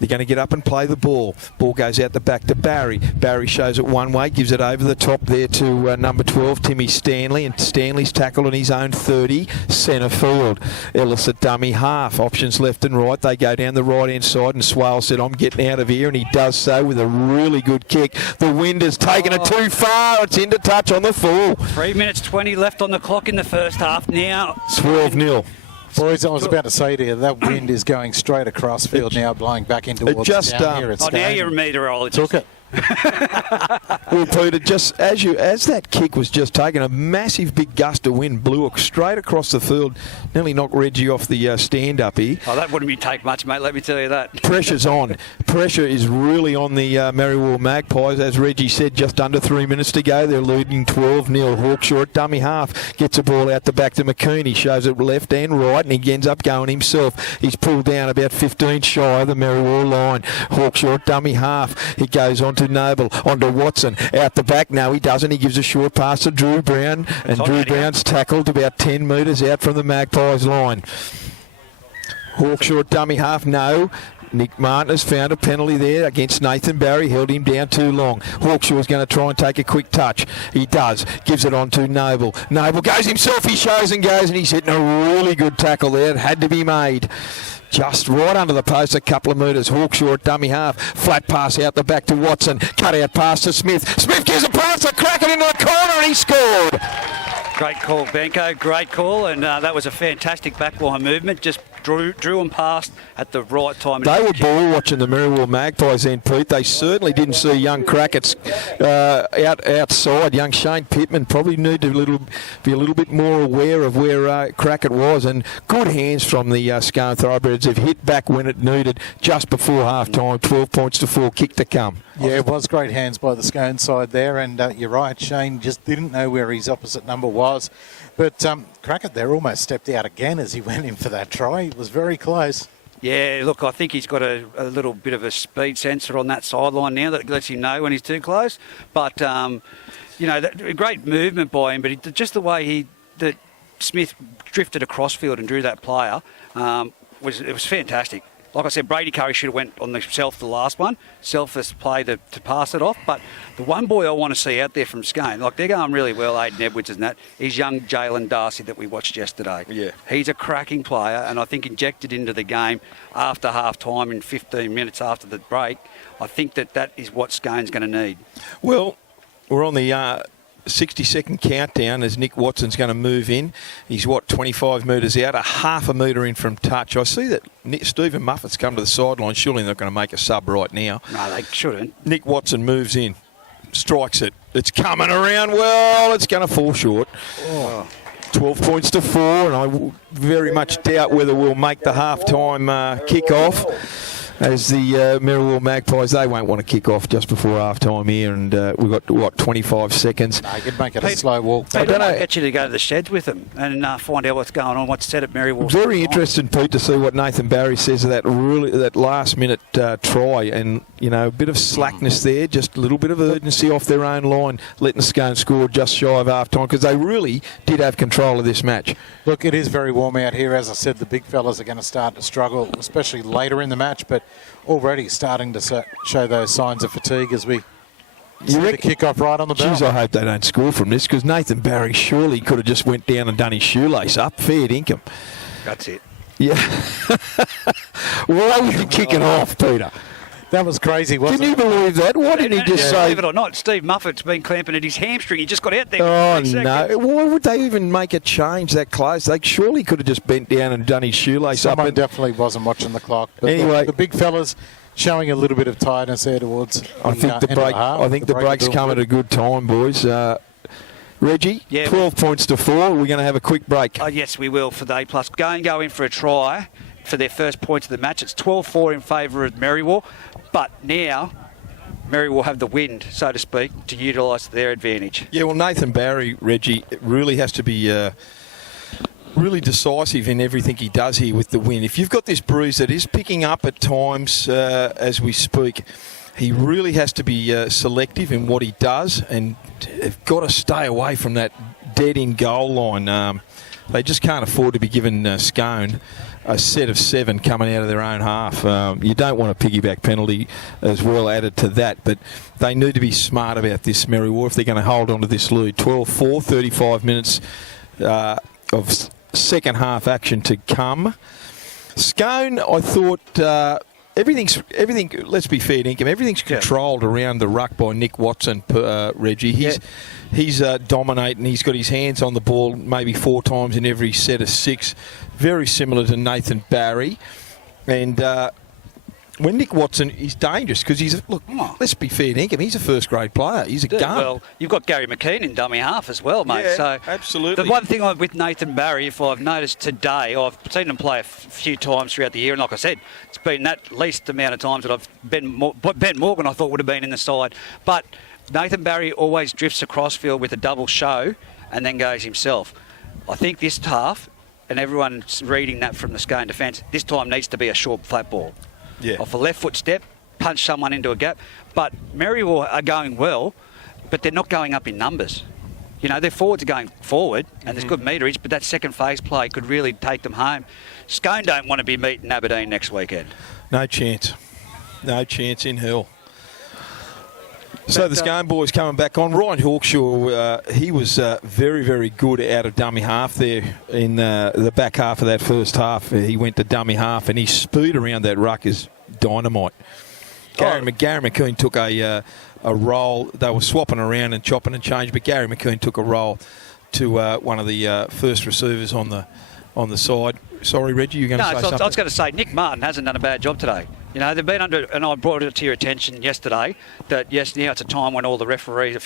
They're going to get up and play the ball. Ball goes out the back to Barry. Barry shows it one way, gives it over the top there to number 12, Timmy Stanley, and Stanley's tackled on his own 30, centre field. Ellis at dummy half, options left and right. They go down the right-hand side, and Swale said, I'm getting out of here, and he does so with a really good kick. The wind has taken it too far. It's into touch on the full. 3 minutes 20 left on the clock in the first half now. 12-0. Boys, I was about to say to you, that wind is going straight across field now, blowing back into towards down here. Now you're a meteorologist. Took it. Well, Peter, just as that kick was just taken, a massive big gust of wind blew straight across the field, nearly knocked Reggie off the stand-up here. Oh, that wouldn't take much, mate, let me tell you that. Pressure's on. Pressure is really on the Maryville Magpies. As Reggie said, just under 3 minutes to go. They're leading 12-0. Hawkshaw at dummy half gets a ball out the back to McCoon. He shows it left and right, and he ends up going himself. He's pulled down about 15 shy of the Maryville line. Hawkshaw at dummy half. He goes on to Noble, onto Watson, out the back. No, he doesn't. He gives a short pass to Drew Brown, and Drew Brown's tackled about 10 metres out from the Magpies line. Hawkshaw at dummy half, no. Nick Martin has found a penalty there against Nathan Barry, held him down too long. Hawkshaw is going to try and take a quick touch. He does, gives it on to Noble. Noble goes himself, he shows and goes, and he's hitting a really good tackle there. It had to be made. Just right under the post, a couple of metres. Hawkshaw at dummy half. Flat pass out the back to Watson. Cut out pass to Smith. Smith gives a pass to Crackett into the corner, and he scored. Great call, Benko. Great call, and that was a fantastic backline movement. Just drew and passed at the right time. They were ball watching the Maryville Magpies then, Pete. They certainly didn't see young Crackett's outside. Young Shane Pittman probably need to be a little bit more aware of where Crackett was. And good hands from the Scone Thoroughbreds. Have hit back when it needed just before half-time. 12 points to 4, kick to come. Yeah, it was great hands by the Scone side there, and you're right, Shane just didn't know where his opposite number was. But Crackett there almost stepped out again as he went in for that try. It was very close. Yeah, look, I think he's got a little bit of a speed sensor on that sideline now that lets him know when he's too close. But, great movement by him, but just the way that Smith drifted across field and drew that player, it was fantastic. Like I said, Brady Curry should have went on himself the last one. Selfless play to pass it off. But the one boy I want to see out there from Scone, like they're going really well, Aiden Edwards and that, is young Jalen Darcy that we watched yesterday. Yeah. He's a cracking player, and I think injected into the game after half-time in 15 minutes after the break, I think that is what Scone's going to need. Well, we're on the 60-second countdown as Nick Watson's going to move in. He's, 25 metres out, a half a metre in from touch. I see that Stephen Muffat's come to the sideline. Surely they're not going to make a sub right now. No, they shouldn't. Nick Watson moves in, strikes it. It's coming around well. It's going to fall short. 12 points to 4, and I very much doubt whether we'll make the half-time kick-off. as the Maryville Magpies, they won't want to kick off just before half-time here, and we've got, 25 seconds. No, you could make it a slow walk. I don't know. Get you to go to the sheds with them and find out what's going on, what's said at Maryville. Very interested, Pete, to see what Nathan Barry says of that last-minute try, and a bit of slackness there, just a little bit of urgency off their own line, letting Scone score just shy of half-time, because they really did have control of this match. Look, it is very warm out here. As I said, the big fellas are going to start to struggle, especially later in the match, but already starting to show those signs of fatigue as we see the kick-off right on the bell. Geez, I hope they don't score from this, because Nathan Barry surely could have just went down and done his shoelace up. Fair dinkum. That's it. Yeah. Why was he kicking off, Peter? That was crazy, wasn't it? Can you believe that? Why didn't he just say... Believe it or not, Steve Moffat's been clamping at his hamstring. He just got out there. Oh, no. Why would they even make a change that close? They surely could have just bent down and done his shoelace up. Someone definitely wasn't watching the clock. But anyway, the big fellas showing a little bit of tiredness there towards I think the break's come at a good time, boys. Reggie, 12 points to 4. We're going to have a quick break. Oh, yes, we will for the A+. Go in for a try for their first points of the match. It's 12-4 in favour of Maryville. But now, Maryville will have the wind, so to speak, to utilise their advantage. Yeah, well, Nathan Barry, Reggie, really has to be really decisive in everything he does here with the win. If you've got this bruise that is picking up at times as we speak, he really has to be selective in what he does, and they've got to stay away from that dead-in goal line. They just can't afford to be giving Scone a set of 7 coming out of their own half. You don't want a piggyback penalty as well added to that, but they need to be smart about this, Maryville, if they're going to hold on to this lead. 12-4, 35 minutes of second half action to come. Scone, I thought... Everything. Let's be fair, Dinkum. Everything's controlled around the ruck by Nick Watson, Reggie. He's dominating. He's got his hands on the ball maybe 4 times in every set of 6. Very similar to Nathan Barry. And when Nick Watson is dangerous, because let's be fair, Dinkum. He's a first-grade player. He's a gun. Well, you've got Gary McKean in dummy half as well, mate. Yeah, so absolutely. The one thing with Nathan Barry, if I've noticed today, I've seen him play a few times throughout the year, and like I said, it's been that least amount of times that Ben Morgan I thought would have been in the side. But Nathan Barry always drifts across field with a double show and then goes himself. I think this half, and everyone's reading that from the Scone defence, this time needs to be a short flat ball. Yeah. Off a left foot step, punch someone into a gap. But Maryville are going well, but they're not going up in numbers. Their forwards are going forward, and there's good meterage, but that second phase play could really take them home. Scone don't want to be meeting Aberdeen next weekend. No chance. No chance in hell. So the Scone boys coming back on. Ryan Hawkshaw, he was very, very good out of dummy half there in the back half of that first half. He went to dummy half, and his speed around that ruck is dynamite. Gary McKean took a roll. They were swapping around and chopping and changing, but Gary McKean took a roll to one of the first receivers on the side. Sorry, Reggie, you're going to say something? I was going to say, Nick Martin hasn't done a bad job today. They've been under, and I brought it to your attention yesterday, that yes, now it's a time when all the referees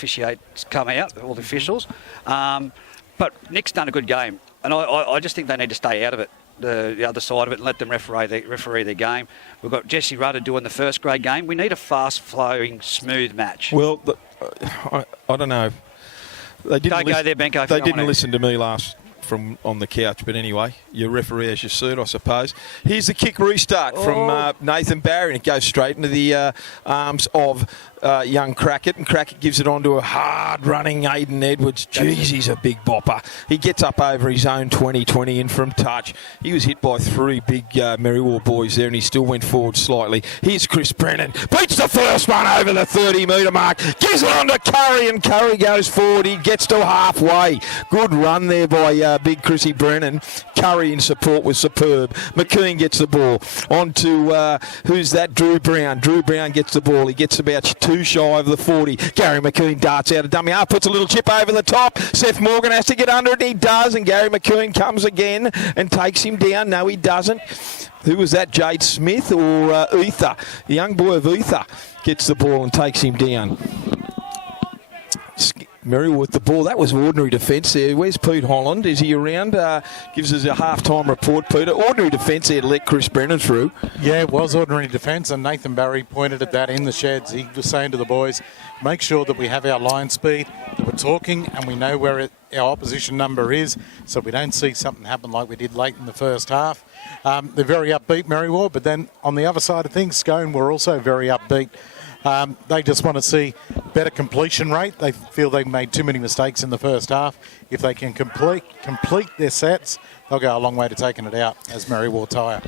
come out, all the officials. But Nick's done a good game, and I just think they need to stay out of it, the other side of it, and let them referee their game. We've got Jesse Rudder doing the first grade game. We need a fast-flowing, smooth match. Well, I don't know. They didn't go there, Benko. They didn't listen to me last from on the couch, but anyway, your referee as your suit, I suppose. Here's the kick restart from Nathan Barry, and it goes straight into the arms of young Crackett, and Crackett gives it on to a hard-running Aidan Edwards. Jeez, he's a big bopper. He gets up over his own 20 in from touch. He was hit by 3 big Maryville boys there, and he still went forward slightly. Here's Chris Brennan. Beats the first one over the 30-metre mark. Gives it on to Curry, and Curry goes forward. He gets to halfway. Good run there by big Chrissy Brennan. Curry in support was superb. McKean gets the ball. On to, who's that? Drew Brown. Drew Brown gets the ball. He gets about 2 shy of the 40. Gary McKean darts out of dummy half, puts a little chip over the top. Seth Morgan has to get under it, and he does, and Gary McKean comes again and takes him down. No, he doesn't. Who was that, Jade Smith or Ether? The young boy of Ether gets the ball and takes him down. Maryville with the ball. That was ordinary defence there. Where's Pete Holland? Is he around? Gives us a half-time report, Peter. Ordinary defence there to let Chris Brennan through. Yeah, it was ordinary defence, and Nathan Barry pointed at that in the sheds. He was saying to the boys, make sure that we have our line speed, that we're talking and we know where our opposition number is, so we don't see something happen like we did late in the first half. They're very upbeat, Maryville, but then on the other side of things, Scone were also very upbeat. They just want to see better completion rate. They feel they made too many mistakes in the first half. If they can complete their sets, they'll go a long way to taking it out as Maryville tire.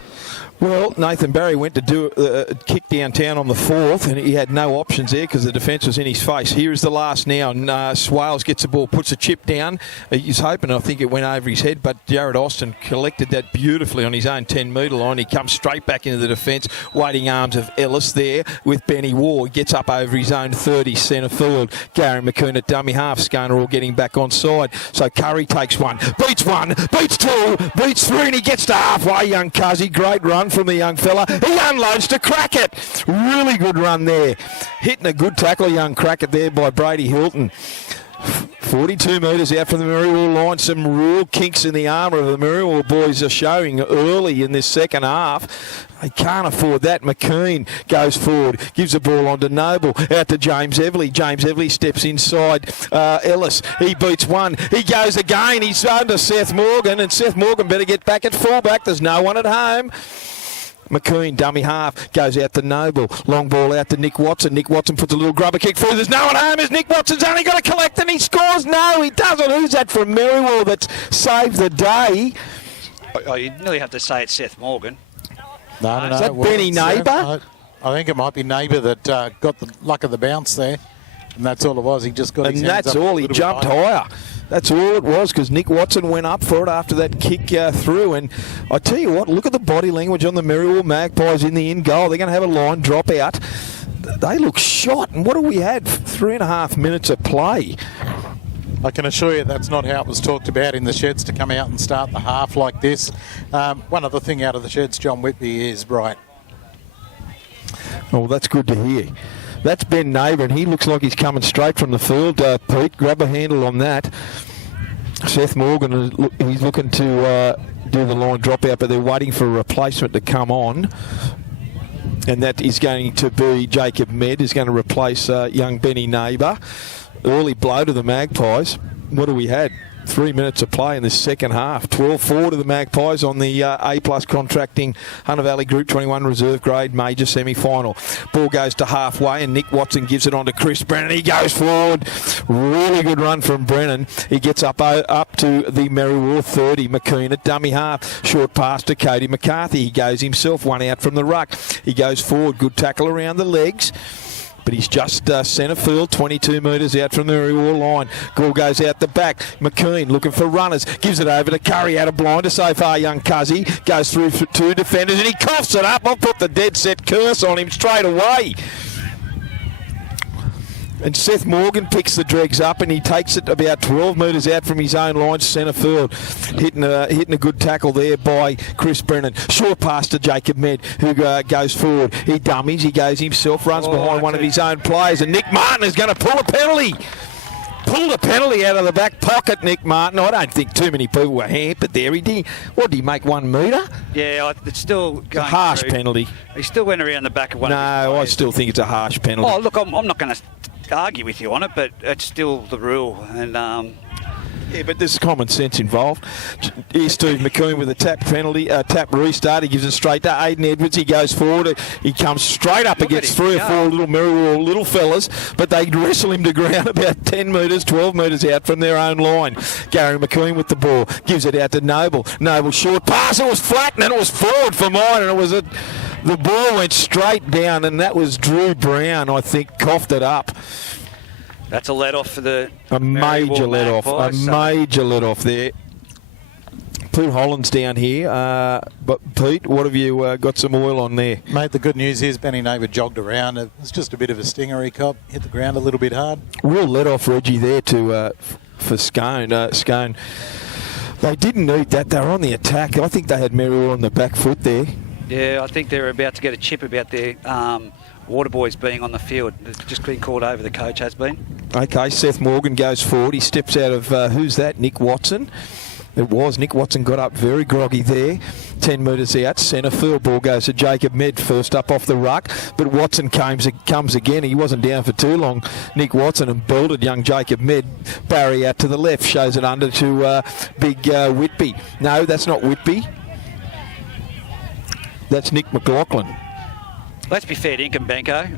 Well, Nathan Barry went to do a kick downtown on the fourth, and he had no options there because the defence was in his face. Here is the last now, and Swales gets the ball, puts a chip down. He's hoping, I think it went over his head, but Jared Austin collected that beautifully on his own 10-metre line. He comes straight back into the defence, waiting arms of Ellis there with Benny Ward. Gets up over his own 30, centre field. Gary McCoon at dummy half. Scone all getting back on side. So Curry takes one, beats two, beats three, and he gets to halfway, young Cuzzy. Great run from the young fella. He unloads to Crackett. Really good run there. Hitting a good tackle, young Crackett there by Brady Hilton. 42 metres out from the Maryville line. Some real kinks in the armour of the Maryville boys are showing early in this second half. They can't afford that. McKean goes forward, gives the ball on to Noble, out to James Everly. James Everly steps inside Ellis. He beats one. He goes again. He's under Seth Morgan, and Seth Morgan better get back at fullback. There's no one at home. McKean, dummy half, goes out to Noble. Long ball out to Nick Watson. Nick Watson puts a little grubber kick through. There's no one home as Nick Watson's only got to collect, and he scores. No, he doesn't. Who's that from Maryville that's saved the day? Oh, you nearly have to say it's Seth Morgan. No. Is that Benny Neighbour? I think it might be Neighbour that got the luck of the bounce there, and that's all it was. He just got his hands that's up all. He jumped higher. That's all it was, because Nick Watson went up for it after that kick through. And I tell you what, look at the body language on the Maryville Magpies in the in goal. They're going to have a line drop out. They look shot. And what have we had? 3.5 minutes of play. I can assure you that's not how it was talked about in the sheds to come out and start the half like this. One other thing out of the sheds, John Whitby is right. Oh, that's good to hear. That's Ben Neighbour, and he looks like he's coming straight from the field. Pete, grab a handle on that. Seth Morgan, he's looking to do the line drop out, but they're waiting for a replacement to come on. And that is going to be Jacob Med, is going to replace young Benny Neighbour. Early blow to the Magpies. What do we had? 3 minutes of play in the second half. 12-4 to the Magpies on the A-plus contracting Hunter Valley Group 21 reserve grade major semi-final. Ball goes to halfway, and Nick Watson gives it on to Chris Brennan. He goes forward. Really good run from Brennan. He gets up to the Maryville 30. McKean at dummy half. Short pass to Cody McCarthy. He goes himself, one out from the ruck. He goes forward. Good tackle around the legs. But he's just centre field, 22 metres out from the Maryville line. Ball goes out the back. McKean looking for runners. Gives it over to Curry, out of blinder so far, young Cuzzy. Goes through for two defenders, and he coughs it up. I'll put the dead set curse on him straight away. And Seth Morgan picks the dregs up, and he takes it about 12 metres out from his own line, centre field. Hitting a good tackle there by Chris Brennan. Short pass to Jacob Med, who goes forward. He dummies, he goes himself, runs behind one of his own players, and Nick Martin is going to pull a penalty. Pulled a penalty out of the back pocket, Nick Martin. I don't think too many people were hampered there. What did he make, 1 metre? Yeah, it's still going. It's a harsh through. penalty. He still went around the back of one. No, of his players. I still think it's a harsh penalty. Oh, look, I'm not going to argue with you on it, but it's still the rule. And yeah, but there's common sense involved. Here's Steve McCoon with a tap penalty, tap restart. He gives it straight to Aidan Edwards. He goes forward. He comes straight up against 3 or 4 little Maryville little fellas, but they wrestle him to ground about 10 metres, 12 metres out from their own line. Gary McCoon with the ball. Gives it out to Noble. Noble short pass. It was flat, and then it was forward for mine, and it was the ball went straight down, and that was Drew Brown, I think, coughed it up. That's a let-off for the A major let-off. A major let-off there. Pete Holland's down here. But, Pete, what have you got some oil on there? Mate, the good news is Benny Neighbour jogged around. It was just a bit of a stinger he cop. Hit the ground a little bit hard. Real let-off, Reggie, there for Scone. Scone. They didn't need that. They were on the attack. I think they had Maryville on the back foot there. Yeah, I think they're about to get a chip about their water boys being on the field. It's just been called over, the coach has been. Okay, Seth Morgan goes forward. He steps out of, who's that? Nick Watson. It was. Nick Watson got up very groggy there. 10 metres out. Centre field. Ball goes to Jacob Med. First up off the ruck. But Watson comes again. He wasn't down for too long. Nick Watson and belted young Jacob Med. Barry out to the left. Shows it under to big Whitby. No, that's not Whitby. That's Nick McLaughlin. Let's be fair to Ingham, Benko.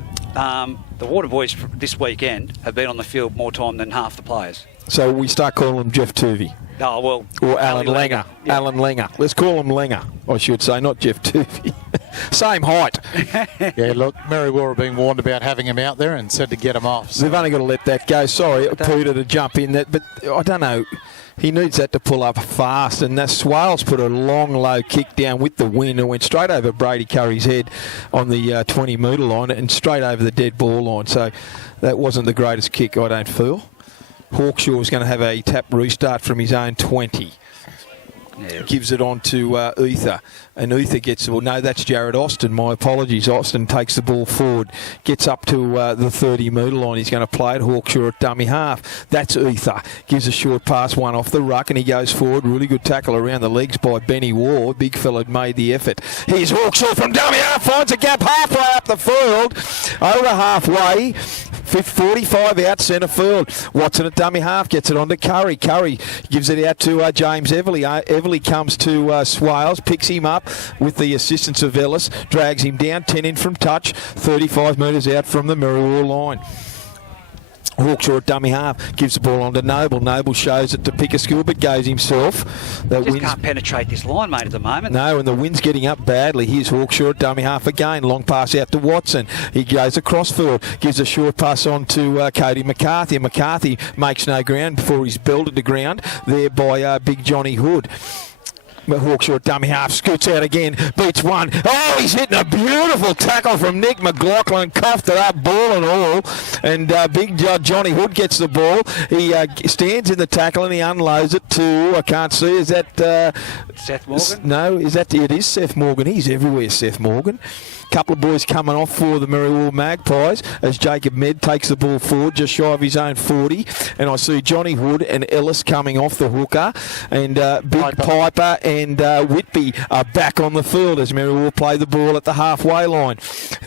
The Water Boys this weekend have been on the field more time than half the players. So we start calling him Jeff Tuvey. Oh, well. Or Alan Langer. Yeah. Alan Langer. Let's call him Langer, I should say, not Jeff Tuvey. Same height. Yeah, look, Maryville are being warned about having him out there and said to get him off. So. They've only got to let that go. Sorry, Peter to jump in. But I don't know. He needs that to pull up fast. And that Swales put a long, low kick down with the wind and went straight over Brady Curry's head on the 20-metre line and straight over the dead ball line. So that wasn't the greatest kick, I don't feel. Hawkshaw was going to have a tap restart from his own 20. Yeah. Gives it on to Ether. And Ether gets the ball. No, that's Jared Austin. My apologies. Austin takes the ball forward. Gets up to the 30-metre line. He's going to play it. Hawkshaw at dummy half. That's Ether. Gives a short pass, one off the ruck, and he goes forward. Really good tackle around the legs by Benny Ward. Big fella made the effort. Here's Hawkshaw from dummy half. Finds a gap halfway up the field. Over halfway. 45 out centre field. Watson at dummy half gets it on to Curry. Curry gives it out to James Everly. Everly comes to Swales, picks him up with the assistance of Ellis, drags him down, 10 in from touch, 35 metres out from the Maryville line. Hawkshaw at dummy half, gives the ball on to Noble. Noble shows it to Pickersgill, but goes himself. Can't penetrate this line, mate, at the moment. No, and the wind's getting up badly. Here's Hawkshaw at dummy half again. Long pass out to Watson. He goes across field, gives a short pass on to Cody McCarthy. McCarthy makes no ground before he's belted to ground there by Big Johnny Hood. Hawkshaw at dummy half, scoots out again, beats one. Oh, he's hitting a beautiful tackle from Nick McLaughlin, coughed it up, ball and all. And big Johnny Hood gets the ball. He stands in the tackle and he unloads it to, I can't see, is that... Seth Morgan? No, it is Seth Morgan. He's everywhere, Seth Morgan. Couple of boys coming off for the Maryville Magpies as Jacob Med takes the ball forward just shy of his own 40, and I see Johnny Hood and Ellis coming off the hooker, and Big Piper and Whitby are back on the field as Maryville play the ball at the halfway line.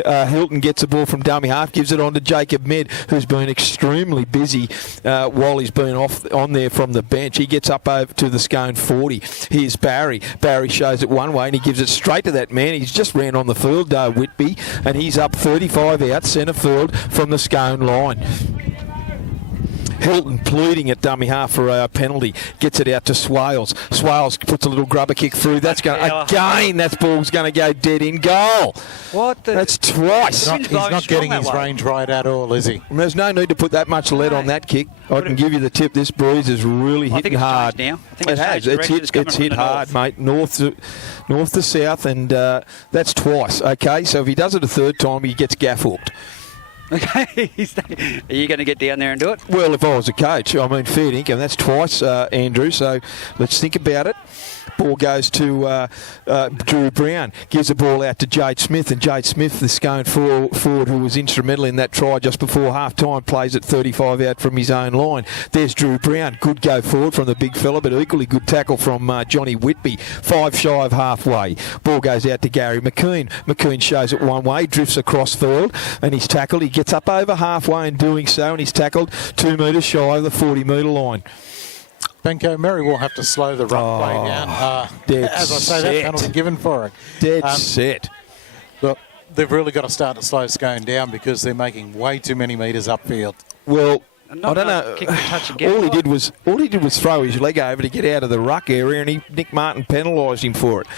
Hilton gets the ball from dummy half, gives it on to Jacob Med, who's been extremely busy while he's been on there from the bench. He gets up over to the Scone 40. Here's Barry. Barry shows it one way and he gives it straight to that man. He's just ran on the field, Whitby, and he's up 35 out centre field from the Scone line. Hilton pleading at dummy half for a penalty. Gets it out to Swales. Swales puts a little grubber kick through. That's going again. That ball's going to go dead in goal. What? That's twice. He's not getting his range right at all, is he? And there's no need to put that much lead on that kick. I can give you the tip. This breeze is really hitting hard. Now. It has. It's hit hard, mate. North to south, and that's twice. Okay, so if he does it a third time, he gets gaff hooked. Okay, are you going to get down there and do it? Well, if I was a coach, I mean, fair dinkum, that's twice, Andrew, so let's think about it. Ball goes to Drew Brown, gives the ball out to Jade Smith, and Jade Smith, the Scone forward who was instrumental in that try just before half-time, plays at 35 out from his own line. There's Drew Brown, good go forward from the big fella, but equally good tackle from Johnny Whitby, 5 shy of halfway. Ball goes out to Gary McKean. McKean shows it one way, drifts across field, and he's tackled. He gets up over halfway in doing so, and he's tackled 2 metres shy of the 40-metre line. Benko, Mary will have to slow the ruck play down. As I say, that penalty given for it. Dead set. Look, they've really got to start to slow Scone down because they're making way too many metres upfield. Well, I don't know. All he did was throw his leg over to get out of the ruck area, and Nick Martin penalised him for it.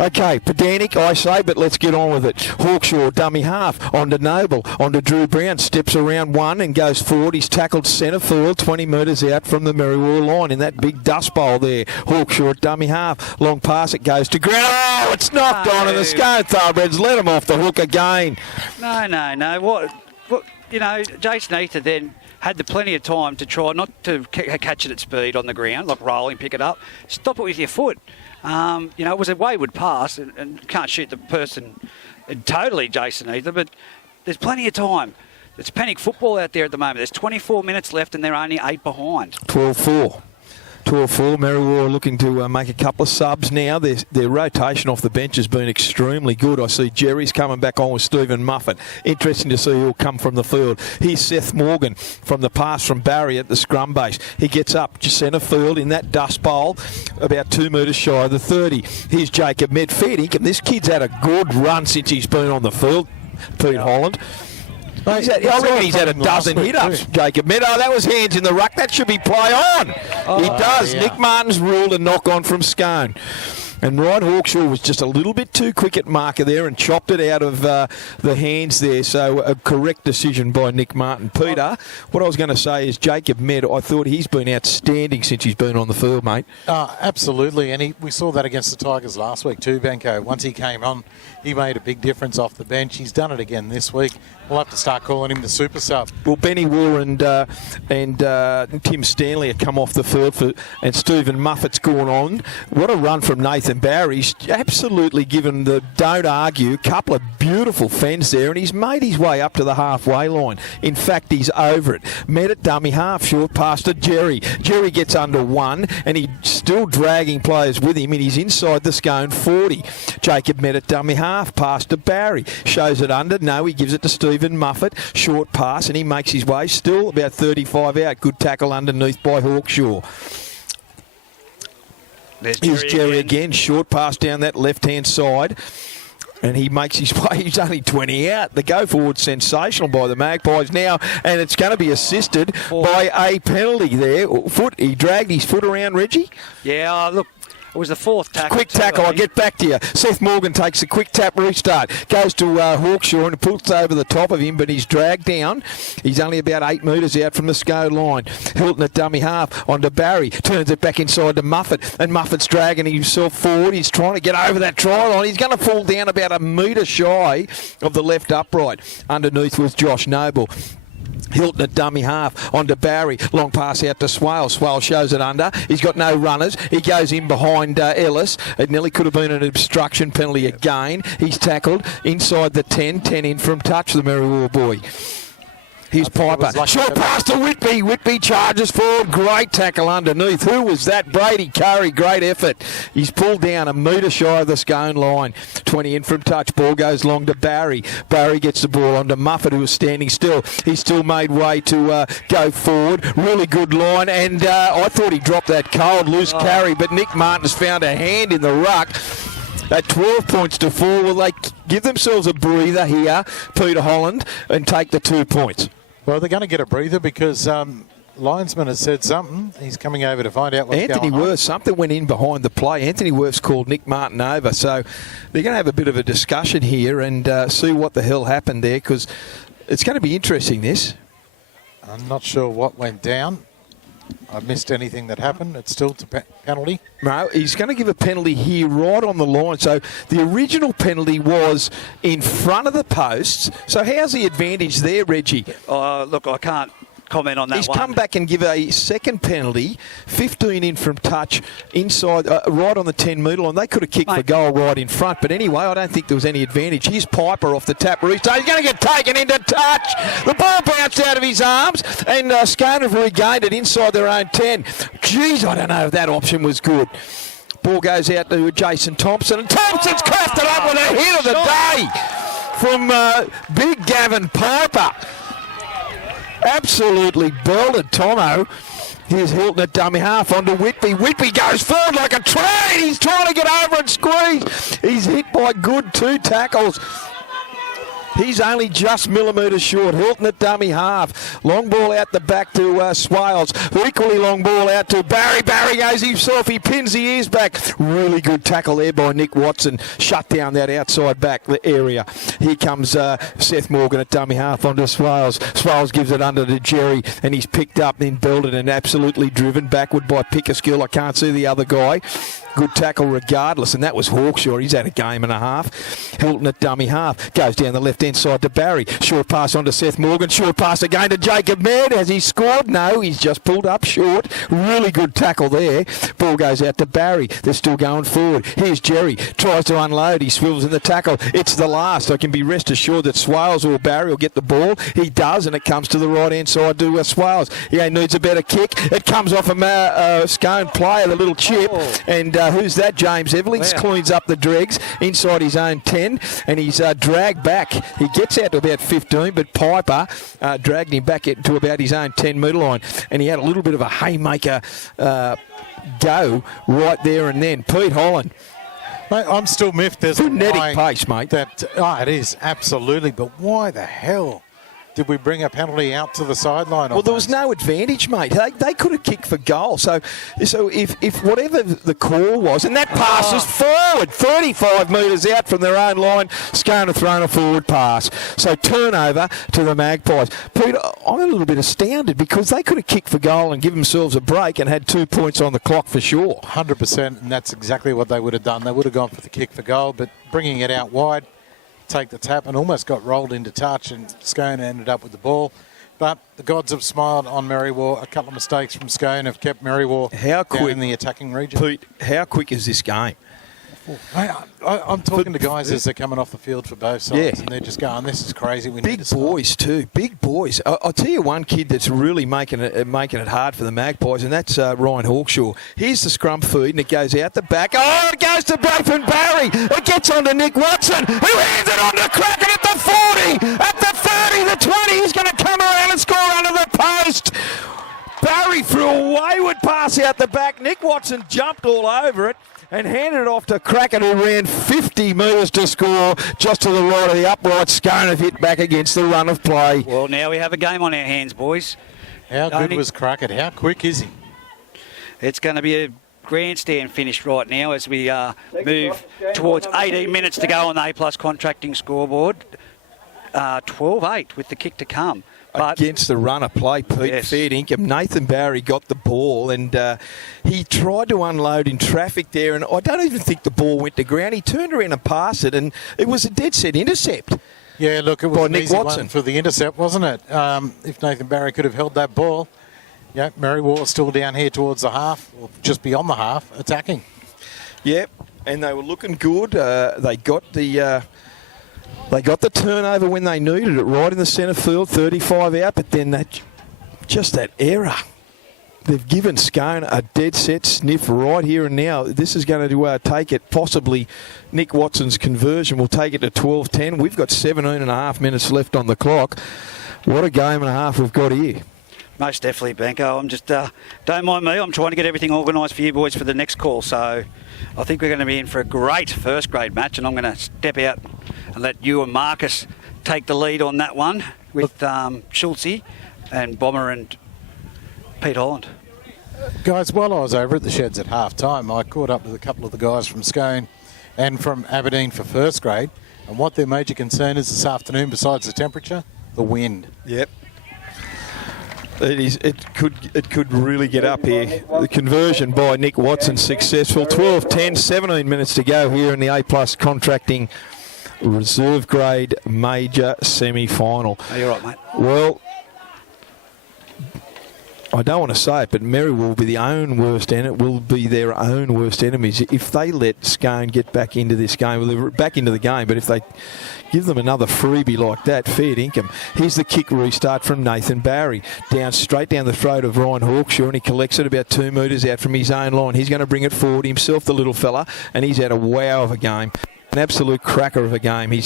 Okay, pedantic, I say, but let's get on with it. Hawkshaw, dummy half, onto Noble, onto Drew Brown, steps around one and goes forward. He's tackled centre field, 20 metres out from the Maryville line in that big dust bowl there. Hawkshaw, dummy half, long pass, it goes to ground. Oh, it's knocked on, and the Scone thoroughbreds let him off the hook again. No. What? You know, Jason Ether then had the plenty of time to try not to catch it at speed on the ground, like rolling, pick it up. Stop it with your foot. It was a wayward pass, and can't shoot the person totally, Jason, either, but there's plenty of time It's panic football out there at the moment. There's 24 minutes left and they're only 8 behind. 12-4. 12-4. Maryville looking to make a couple of subs now. Their rotation off the bench has been extremely good. I see Jerry's coming back on with Stephen Muffet. Interesting to see who'll come from the field. Here's Seth Morgan from the pass from Barry at the scrum base. He gets up to centre field in that dust bowl, about 2 metres shy of the 30. Here's Jacob Med. Fair dinkum, this kid's had a good run since he's been on the field, Pete Holland. I reckon he's had a dozen hit-ups, Jacob Med. Oh, that was hands in the ruck. That should be play on. He does. Yeah. Nick Martin's ruled a knock-on from Scone. And Ryan Hawkshaw was just a little bit too quick at marker there and chopped it out of the hands there. So a correct decision by Nick Martin. Peter, what I was going to say is Jacob Med, I thought he's been outstanding since he's been on the field, mate. Absolutely. And we saw that against the Tigers last week too, Benko. Once he came on, he made a big difference off the bench. He's done it again this week. We'll have to start calling him the super sub. Well, Benny Waugh and Tim Stanley have come off the field and Stephen Muffet's gone on. What a run from Nathan Barry. He's absolutely given the don't argue couple of beautiful fends there, and he's made his way up to the halfway line. In fact, he's over it. Met at dummy half, short pass to Jerry. Jerry gets under 1 and he's still dragging players with him, and he's inside the Scone 40. Jacob met at dummy half, pass to Barry. Shows it under. No, he gives it to Stephen Muffet. Short pass, and he makes his way still about 35 out. Good tackle underneath by Hawkshaw. Here's Jerry again. Short pass down that left-hand side. And he makes his way. He's only 20 out. The go-forward sensational by the Magpies now. And it's going to be assisted by a penalty there. He dragged his foot around, Reggie. Yeah, look. It was the 4th tackle. Quick tackle, I'll get back to you. Seth Morgan takes a quick tap restart. Goes to Hawkshaw and pulls over the top of him, but he's dragged down. He's only about 8 metres out from the Scone line. Hilton at dummy half onto Barry. Turns it back inside to Muffet, and Muffet's dragging himself forward. He's trying to get over that try line. He's going to fall down about a metre shy of the left upright. Underneath was Josh Noble. Hilton at dummy half onto Barry. Long pass out to Swale. Swale shows it under. He's got no runners. He goes in behind Ellis. It nearly could have been an obstruction penalty again. He's tackled inside the 10. 10 in from touch, the Maryville boy. Here's Piper. Short pass to Whitby. Whitby charges forward. Great tackle underneath. Who was that? Brady Curry. Great effort. He's pulled down a metre shy of the Scone line. 20 in from touch. Ball goes long to Barry. Barry gets the ball onto Muffet, who was standing still. He's still made way to go forward. Really good line. And I thought he dropped that cold loose carry, but Nick Martin's found a hand in the ruck. At 12 points to 4, will they give themselves a breather here, Peter Holland, and take the 2 points? Well, they're going to get a breather because Linesman has said something. He's coming over to find out what's going on. Anthony Worth, something went in behind the play. Anthony Worth's called Nick Martin over. So they're going to have a bit of a discussion here and see what the hell happened there, because it's going to be interesting, this. I'm not sure what went down. I missed anything that happened. It's still a penalty. No, he's going to give a penalty here right on the line. So the original penalty was in front of the posts. So how's the advantage there, Reggie? Look, I can't comment on that. He's come back and give a second penalty, 15 in from touch, inside, right on the 10-metre line. They could have kicked the goal right in front, but anyway, I don't think there was any advantage. Here's Piper off the tap restart. He's going to get taken into touch. The ball bounced out of his arms, and Scone have regained it inside their own 10. Geez, I don't know if that option was good. Ball goes out to Jason Thompson, and Thompson's coughed it up with a hit of the day from Big Gavin Piper. Absolutely belted Tomo. Here's Hilton at dummy half onto Whitby. Whitby goes forward like a train. He's trying to get over and squeeze. He's hit by good 2 tackles. He's only just millimetres short. Hilton at dummy half. Long ball out the back to Swales. Equally long ball out to Barry. Barry goes himself. He pins the ears back. Really good tackle there by Nick Watson. Shut down that outside back area. Here comes Seth Morgan at dummy half onto Swales. Swales gives it under to Jerry, and he's picked up, then belted and absolutely driven backward by Pickerskill. I can't see the other guy. Good tackle regardless, and that was Hawkshaw. He's had a game and a half. Hilton at dummy half. Goes down the left left-hand side to Barry. Short pass on to Seth Morgan. Short pass again to Jacob Med. Has he scored? No, he's just pulled up short. Really good tackle there. Ball goes out to Barry. They're still going forward. Here's Jerry. Tries to unload. He swivels in the tackle. It's the last. I can be rest assured that Swales or Barry will get the ball. He does, and it comes to the right-hand side to Swales. He needs a better kick. It comes off a Scone player, the little chip. And who's that? James Everlings cleans up the dregs inside his own 10, and he's dragged back. He gets out to about 15, but Piper dragged him back to about his own 10-metre line, and he had a little bit of a haymaker go right there and then. Pete Holland. Mate, I'm still miffed. There's frenetic pace, mate. It is, absolutely. But why the hell did we bring a penalty out to the sideline? Well, there was no advantage, mate. They could have kicked for goal. So if whatever the call was, and that pass is forward, 35 metres out from their own line, Scone have thrown a forward pass. So turnover to the Magpies. Pete, I'm a little bit astounded because they could have kicked for goal and given themselves a break and had 2 points on the clock for sure. 100%, and that's exactly what they would have done. They would have gone for the kick for goal, but bringing it out wide, take the tap, and almost got rolled into touch, and Scone ended up with the ball. But the gods have smiled on Maryville. A couple of mistakes from Scone have kept Maryville down in the attacking region. Pete, how quick is this game? Mate, I'm talking to guys as they're coming off the field for both sides, and they're just going, this is crazy. We need to stop. Big boys too, big boys. I'll tell you one kid that's really making it hard for the Magpies, and that's Ryan Hawkshaw. Here's the scrum feed, and it goes out the back. Oh, it goes to Nathan Barry. It gets on to Nick Watson, who hands it on to Kraken at the 40, at the 30, the 20. He's going to come around and score under the post. Barry threw a wayward pass out the back. Nick Watson jumped all over it and handed it off to Kraken, who ran 50 metres to score just to the right of the upright. Scone have hit back against the run of play. Well, now we have a game on our hands, boys. How good was Kraken? How quick is he? It's going to be a grandstand finish right now as we move towards 18 minutes to go on the A-plus contracting scoreboard. 12-8 with the kick to come. But against the run of play, Pete, yes. Fair dinkum. Nathan Barry got the ball, and he tried to unload in traffic there, and I don't even think the ball went to ground. He turned around and passed it, and it was a dead set intercept. Yeah, look, it was an Nick easy Watson one for the intercept, wasn't it? If Nathan Barry could have held that ball, yeah, Maryville still down here towards the half, or just beyond the half, attacking. Yep, and they were looking good. They got the turnover when they needed it, right in the centre field, 35 out, but then that error. They've given Scone a dead set sniff right here and now. This is going to take it, possibly Nick Watson's conversion will take it to 12-10. We've got 17 and a half minutes left on the clock. What a game and a half we've got here. Most definitely, Benko. I'm just, don't mind me, I'm trying to get everything organised for you boys for the next call. So I think we're going to be in for a great first grade match, and I'm going to step out and let you and Marcus take the lead on that one with Schultze and Bomber and Pete Holland. Guys, while I was over at the sheds at half-time, I caught up with a couple of the guys from Scone and from Aberdeen for first grade, and what their major concern is this afternoon, besides the temperature, the wind. Yep. It could really get up here. The conversion by Nick Watson successful. 12-10, 17 minutes to go here in the A-plus contracting reserve grade major semi-final. Are you right, mate? Well, I don't want to say it, but Maryville will be their own worst enemies if they let Scone get back into this game. Well, they're back into the game, but if they give them another freebie like that, fair dinkum. Here's the kick restart from Nathan Barry. Straight down the throat of Ryan Hawkshaw, and he collects it about 2 metres out from his own line. He's going to bring it forward himself, the little fella, and he's had a wow of a game. An absolute cracker of a game. He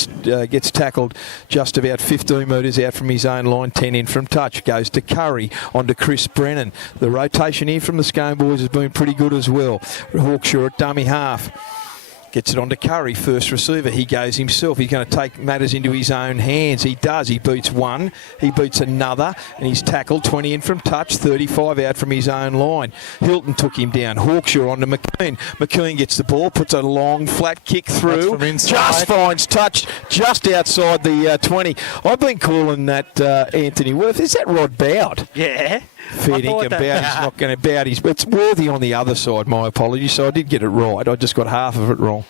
gets tackled just about 15 metres out from his own line, 10 in from touch. Goes to Curry, on to Chris Brennan. The rotation here from the Scone boys has been pretty good as well. Hawkshaw at dummy half. Gets it on to Curry, first receiver. He goes himself. He's going to take matters into his own hands. He does. He beats one. He beats another. And he's tackled 20 in from touch, 35 out from his own line. Hilton took him down. Hawkshaw on to McKean. McKean gets the ball, puts a long, flat kick through. Just finds touch just outside the 20. I've been calling that Anthony Worth. Is that Rod Bowd? Yeah. Fair dinkum, Bowdy's not going to bout his. It's Worthy on the other side, my apologies. So I did get it right. I just got half of it wrong.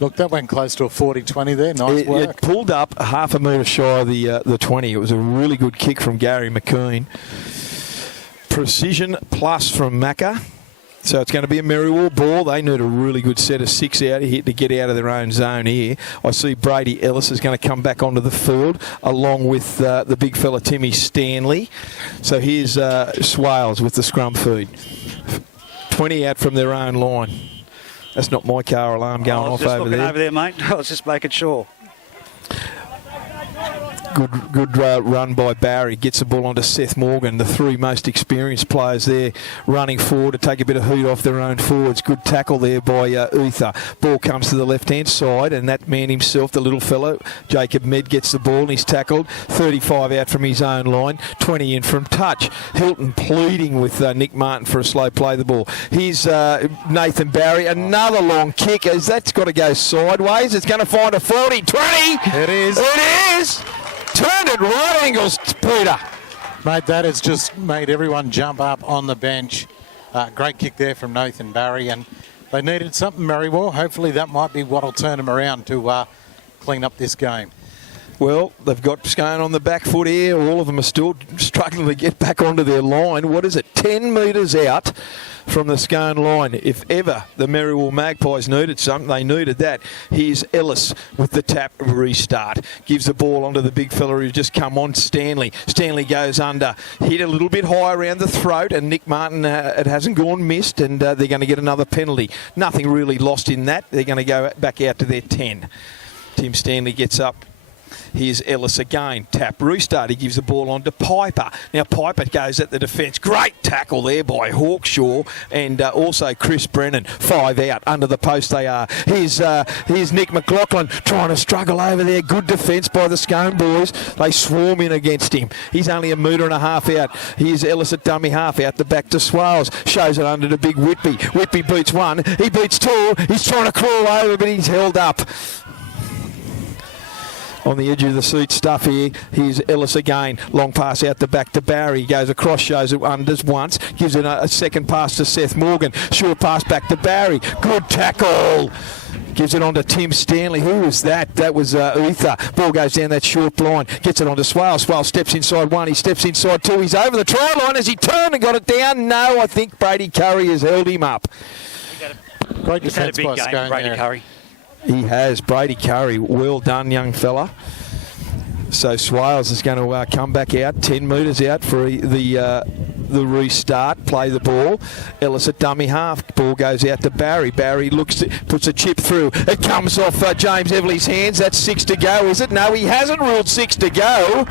Look, that went close to a 40-20 there. Nice work. It pulled up half a metre shy of the 20. It was a really good kick from Gary McKean. Precision plus from Macca. So it's going to be a Maryville ball. They need a really good set of 6 out here to get out of their own zone here. I see Brady Ellis is going to come back onto the field along with the big fella Timmy Stanley. So here's Swales with the scrum feed. 20 out from their own line. That's not my car alarm going off over there. I was just looking over there, mate. I was just making sure. Good run by Barry. Gets the ball onto Seth Morgan. The 3 most experienced players there running forward to take a bit of heat off their own forwards. Good tackle there by Uther. Ball comes to the left-hand side, and that man himself, the little fellow, Jacob Med, gets the ball and he's tackled. 35 out from his own line. 20 in from touch. Hilton pleading with Nick Martin for a slow play the ball. Here's Nathan Barry. Another long kick. That's got to go sideways. It's going to find a 40. 20! It is. It is! Turned at right angles, Peter. Mate, that has just made everyone jump up on the bench. Great kick there from Nathan Barry, and they needed something, Maryville. Hopefully that might be what will turn them around to clean up this game. Well, they've got Scone on the back foot here. All of them are still struggling to get back onto their line. What is it? 10 metres out from the Scone line. If ever the Maryville Magpies needed something, they needed that. Here's Ellis with the tap restart. Gives the ball onto the big fella who's just come on, Stanley. Stanley goes under. Hit a little bit high around the throat, and Nick Martin, it hasn't gone missed, and they're going to get another penalty. Nothing really lost in that. They're going to go back out to their 10. Tim Stanley gets up. Here's Ellis again. Tap restart. He gives the ball on to Piper. Now Piper goes at the defence. Great tackle there by Hawkshaw and also Chris Brennan. 5 out. Under the post they are. Here's Nick McLaughlin trying to struggle over there. Good defence by the Scone boys. They swarm in against him. He's only a metre and a half out. Here's Ellis at dummy half. Out the back to Swales. Shows it under to big Whitby. Whitby beats 1. He beats 2. He's trying to crawl over, but he's held up. On the edge of the seat stuff here. Here's Ellis again. Long pass out the back to Barry. He goes across, shows it unders once. Gives it a second pass to Seth Morgan. Short pass back to Barry. Good tackle. Gives it on to Tim Stanley. Who was that? That was Uther. Ball goes down that short line. Gets it on to Swale. Swale steps inside 1. He steps inside 2. He's over the try line. Has he turned and got it down? No, I think Brady Curry has held him up. Great He's had a defence big by game, Scone Brady there. Curry. He has. Brady Curry. Well done, young fella. So Swales is going to come back out, 10 metres out for the restart, play the ball. Ellis at dummy half. Ball goes out to Barry. Barry puts a chip through. It comes off James Everly's hands. That's 6 to go, is it? No, he hasn't ruled 6 to go.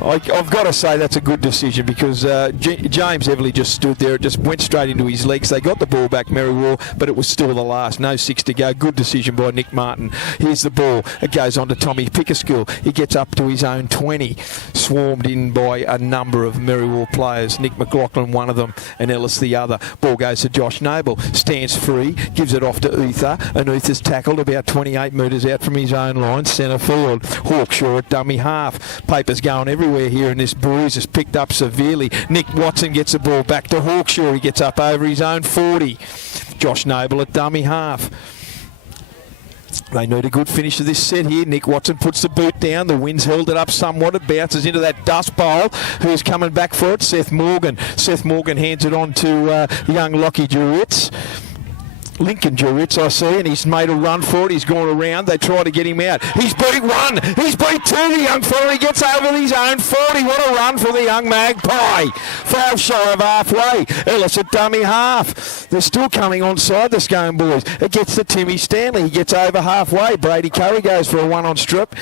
I've got to say that's a good decision because James Everly just stood there. It just went straight into his legs. They got the ball back, Maryville, but it was still the last. No 6 to go. Good decision by Nick Martin. Here's the ball. It goes on to Tommy Pickerskill. He gets up to his own 20. Swarmed in by a number of Maryville players. Nick McLaughlin, one of them, and Ellis the other. Ball goes to Josh Noble. Stands free. Gives it off to Uther. And Uther's tackled about 28 metres out from his own line. Centre field. Hawkshaw at dummy half. Papers going everywhere here, and this bruise is picked up severely. Nick Watson gets the ball back to Hawkshaw. He gets up over his own 40. Josh Noble at dummy half. They need a good finish of this set here. Nick Watson puts the boot down. The wind's held it up somewhat. It bounces into that dust bowl. Who's coming back for it? Seth Morgan. Seth Morgan hands it on to young Lockie Duritz. Lincoln Duritz, I see, and he's made a run for it. He's gone around. They try to get him out. He's beat 1. He's beat 2, the young fella. He gets over his own 40. What a run for the young Magpie. Foul shy of halfway. Ellis at dummy half. They're still coming onside, the Scone boys. It gets to Timmy Stanley. He gets over halfway. Brady Curry goes for a 1 on strip,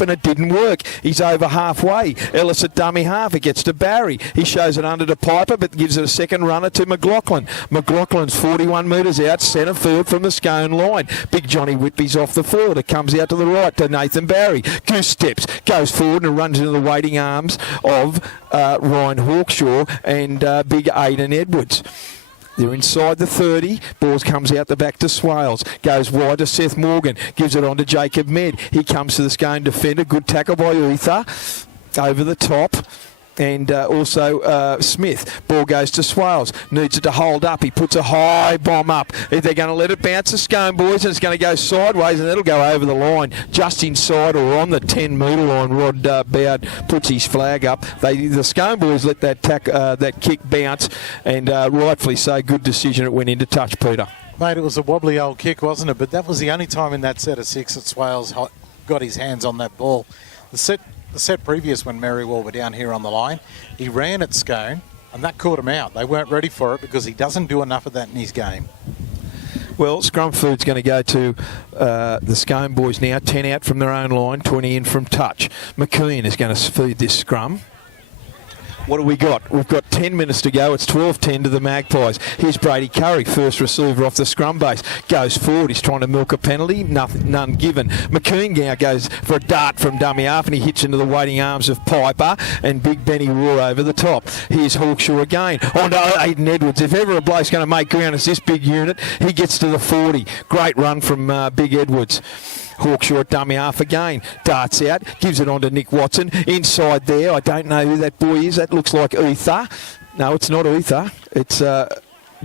and it didn't work. He's over halfway. Ellis at dummy half. It gets to Barry. He shows it under to Piper, but gives it a second runner to McLaughlin. McLaughlin's 41 metres out, centre field from the Scone line. Big Johnny Whitby's off the field. It comes out to the right to Nathan Barry. Goose steps, goes forward and runs into the waiting arms of Ryan Hawkshaw and big Aidan Edwards. They're inside the 30. Balls comes out the back to Swales. Goes wide to Seth Morgan. Gives it on to Jacob Med. He comes to the Scone defender. Good tackle by Uther. Over the top. and also Smith. Ball goes to Swales. Needs it to hold up. He puts a high bomb up. They're going to let it bounce to Scone, boys, and it's going to go sideways, and it'll go over the line just inside or on the 10-metre line. Rod Bowd puts his flag up. The Scone boys let that kick bounce, and rightfully so. Good decision. It went into touch, Peter. Mate, it was a wobbly old kick, wasn't it? But that was the only time in that set of 6 that Swales got his hands on that ball. The set previous, when Maryville were down here on the line, he ran at Scone, and that caught him out. They weren't ready for it because he doesn't do enough of that in his game. Well, scrum food's going to go to the Scone boys now. 10 out from their own line, 20 in from touch. McKeon is going to feed this scrum. What do we got? We've got 10 minutes to go. It's 12-10 to the Magpies. Here's Brady Curry, first receiver off the scrum base. Goes forward. He's trying to milk a penalty. None given. McKeon now goes for a dart from dummy half, and he hits into the waiting arms of Piper and Big Benny Roar over the top. Here's Hawkshaw again. On to Aidan Edwards. If ever a bloke's going to make ground, it's this big unit. He gets to the 40. Great run from Big Edwards. Hawkshaw at dummy half again. Darts out. Gives it on to Nick Watson. Inside there. I don't know who that boy is. That looks like Ether. No, it's not Ether. It's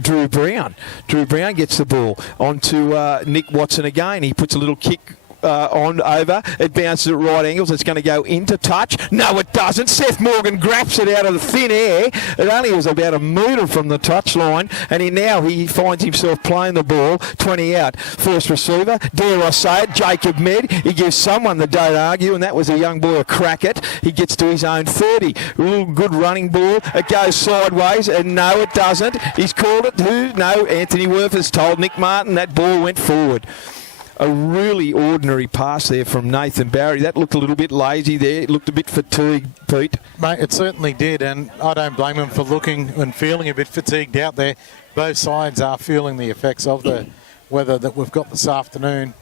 Drew Brown. Drew Brown gets the ball. On to Nick Watson again. He puts a little kick on over. It bounces at right angles. It's going to go into touch. No, it doesn't. Seth Morgan grabs it out of the thin air. It only was about a metre from the touchline, and he finds himself playing the ball. 20 out. First receiver, dare I say it, Jacob Med. He gives someone the don't argue, and that was a young boy, a Crackett. He gets to his own 30. Real good running ball. It goes sideways, and no, it doesn't. He's called it. Who? No, Anthony Worth has told Nick Martin that ball went forward. A really ordinary pass there from Nathan Barry. That looked a little bit lazy there. It looked a bit fatigued, Pete. Mate, it certainly did, and I don't blame him for looking and feeling a bit fatigued out there. Both sides are feeling the effects of the weather that we've got this afternoon.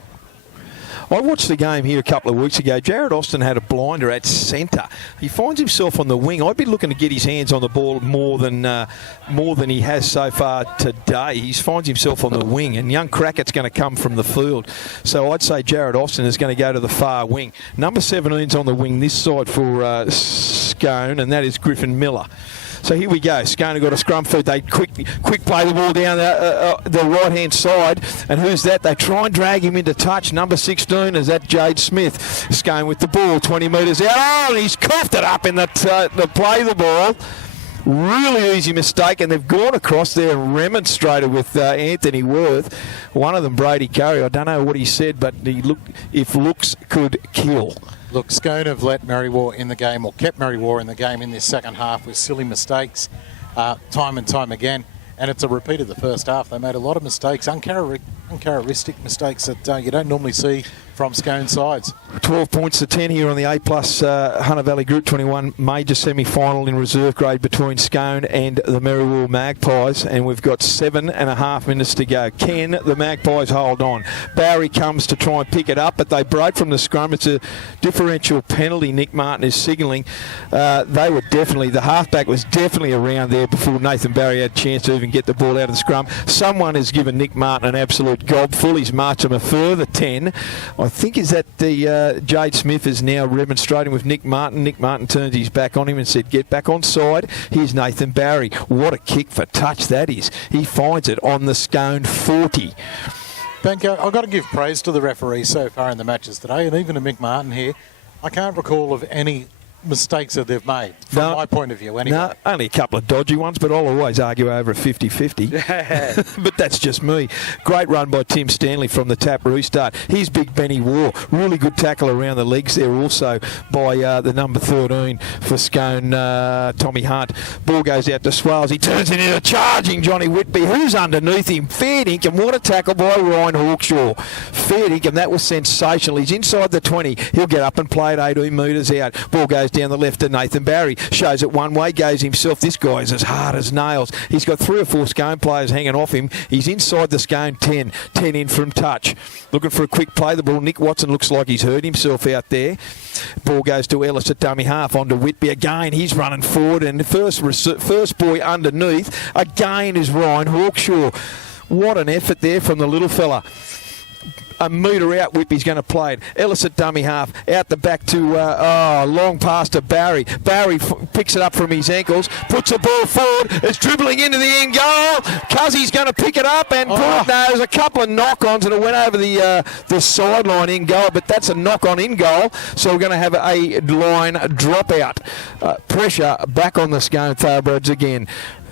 I watched the game here a couple of weeks ago. Jared Austin had a blinder at centre. He finds himself on the wing. I'd be looking to get his hands on the ball more than he has so far today. He finds himself on the wing, and young Crackett's going to come from the field. So I'd say Jared Austin is going to go to the far wing. Number 17's on the wing this side for Scone, and that is Griffin Miller. So here we go. Scone got a scrum foot. They quick play the ball down the right-hand side. And who's that? They try and drag him into touch. Number 16 is that Jade Smith. Scone with the ball, 20 metres out. Oh, and he's coughed it up in the play the ball. Really easy mistake, and they've gone across there and remonstrated with Anthony Worth. One of them, Brady Curry. I don't know what he said, but he looked if looks could kill. Look, Scone have let Maryville in the game, or kept Maryville in the game in this second half with silly mistakes time and time again. And it's a repeat of the first half. They made a lot of mistakes, uncharacteristic mistakes that you don't normally see from Scone sides. 12 points to 10 here on the A-plus Hunter Valley Group 21 major semi-final in reserve grade between Scone and the Maryville Magpies, and we've got 7.5 minutes to go. Can the Magpies hold on? Barry comes to try and pick it up, but they break from the scrum. It's a differential penalty Nick Martin is signalling. The halfback was definitely around there before Nathan Barry had a chance to even get the ball out of the scrum. Someone has given Nick Martin an absolute gobful. He's marched him a further 10. I think is that the Jade Smith is now remonstrating with Nick Martin. Nick Martin turns his back on him and said, get back on side. Here's Nathan Barry. What a kick for touch that is. He finds it on the Scone 40. Benko, I've got to give praise to the referees so far in the matches today, and even to Mick Martin here. I can't recall of any mistakes that they've made, from my point of view anyway. No, only a couple of dodgy ones, but I'll always argue over a 50-50. But that's just me. Great run by Tim Stanley from the tap restart. Here's Big Benny War. Really good tackle around the legs there also by the number 13 for Scone, Tommy Hunt. Ball goes out to Swales. He turns it into charging Johnny Whitby. Who's underneath him? Fair dinkum. What a tackle by Ryan Hawkshaw. Fair dinkum. That was sensational. He's inside the 20. He'll get up and play it 18 metres out. Ball goes down the left to Nathan Barry. Shows it one way, goes himself. This guy's as hard as nails. He's got 3 or 4 Scone players hanging off him. He's inside the Scone 10. 10 in from touch. Looking for a quick play. The ball. Nick Watson looks like he's hurt himself out there. Ball goes to Ellis at dummy half. On to Whitby again. He's running forward. And the first boy underneath again is Ryan Hawkshaw. What an effort there from the little fella. a metre out. Whitby's going to play it. Ellis at dummy half. Out the back to, long pass to Barry. Barry picks it up from his ankles, puts the ball forward. It's dribbling into the end goal. Cuzzy's going to pick it up and put it. No, there's a couple of knock-ons and it went over the sideline in goal, but that's a knock-on in goal. So we're going to have a line dropout. Pressure back on the Scone Thoroughbreds again.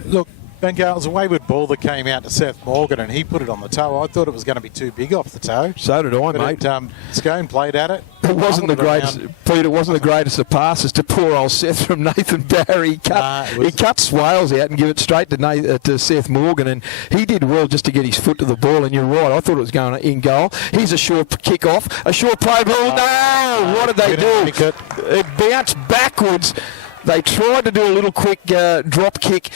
Look, Bengalla's a wayward ball that came out to Seth Morgan and he put it on the toe. I thought it was going to be too big off the toe. So did I, mate. Scone played at it. It wasn't the greatest, Pete. It wasn't the greatest of passes to poor old Seth from Nathan Barry. He cut Swales out and give it straight to Seth Morgan, and he did well just to get his foot to the ball. And you're right, I thought it was going in goal. Here's a short kick off, a short play ball. No, what did they do? It bounced backwards. They tried to do a little quick drop kick.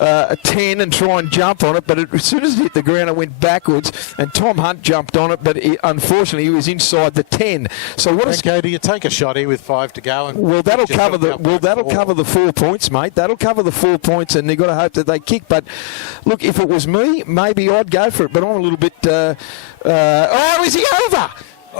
A 10 and try and jump on it, but as soon as it hit the ground, it went backwards, and Tom Hunt jumped on it, but unfortunately he was inside the 10. So what? Do you take a shot here with 5 to go? And well, that'll cover the 4 points, mate. That'll cover the 4 points, and they've got to hope that they kick. But look, if it was me, maybe I'd go for it. But I'm a little bit. Is he over?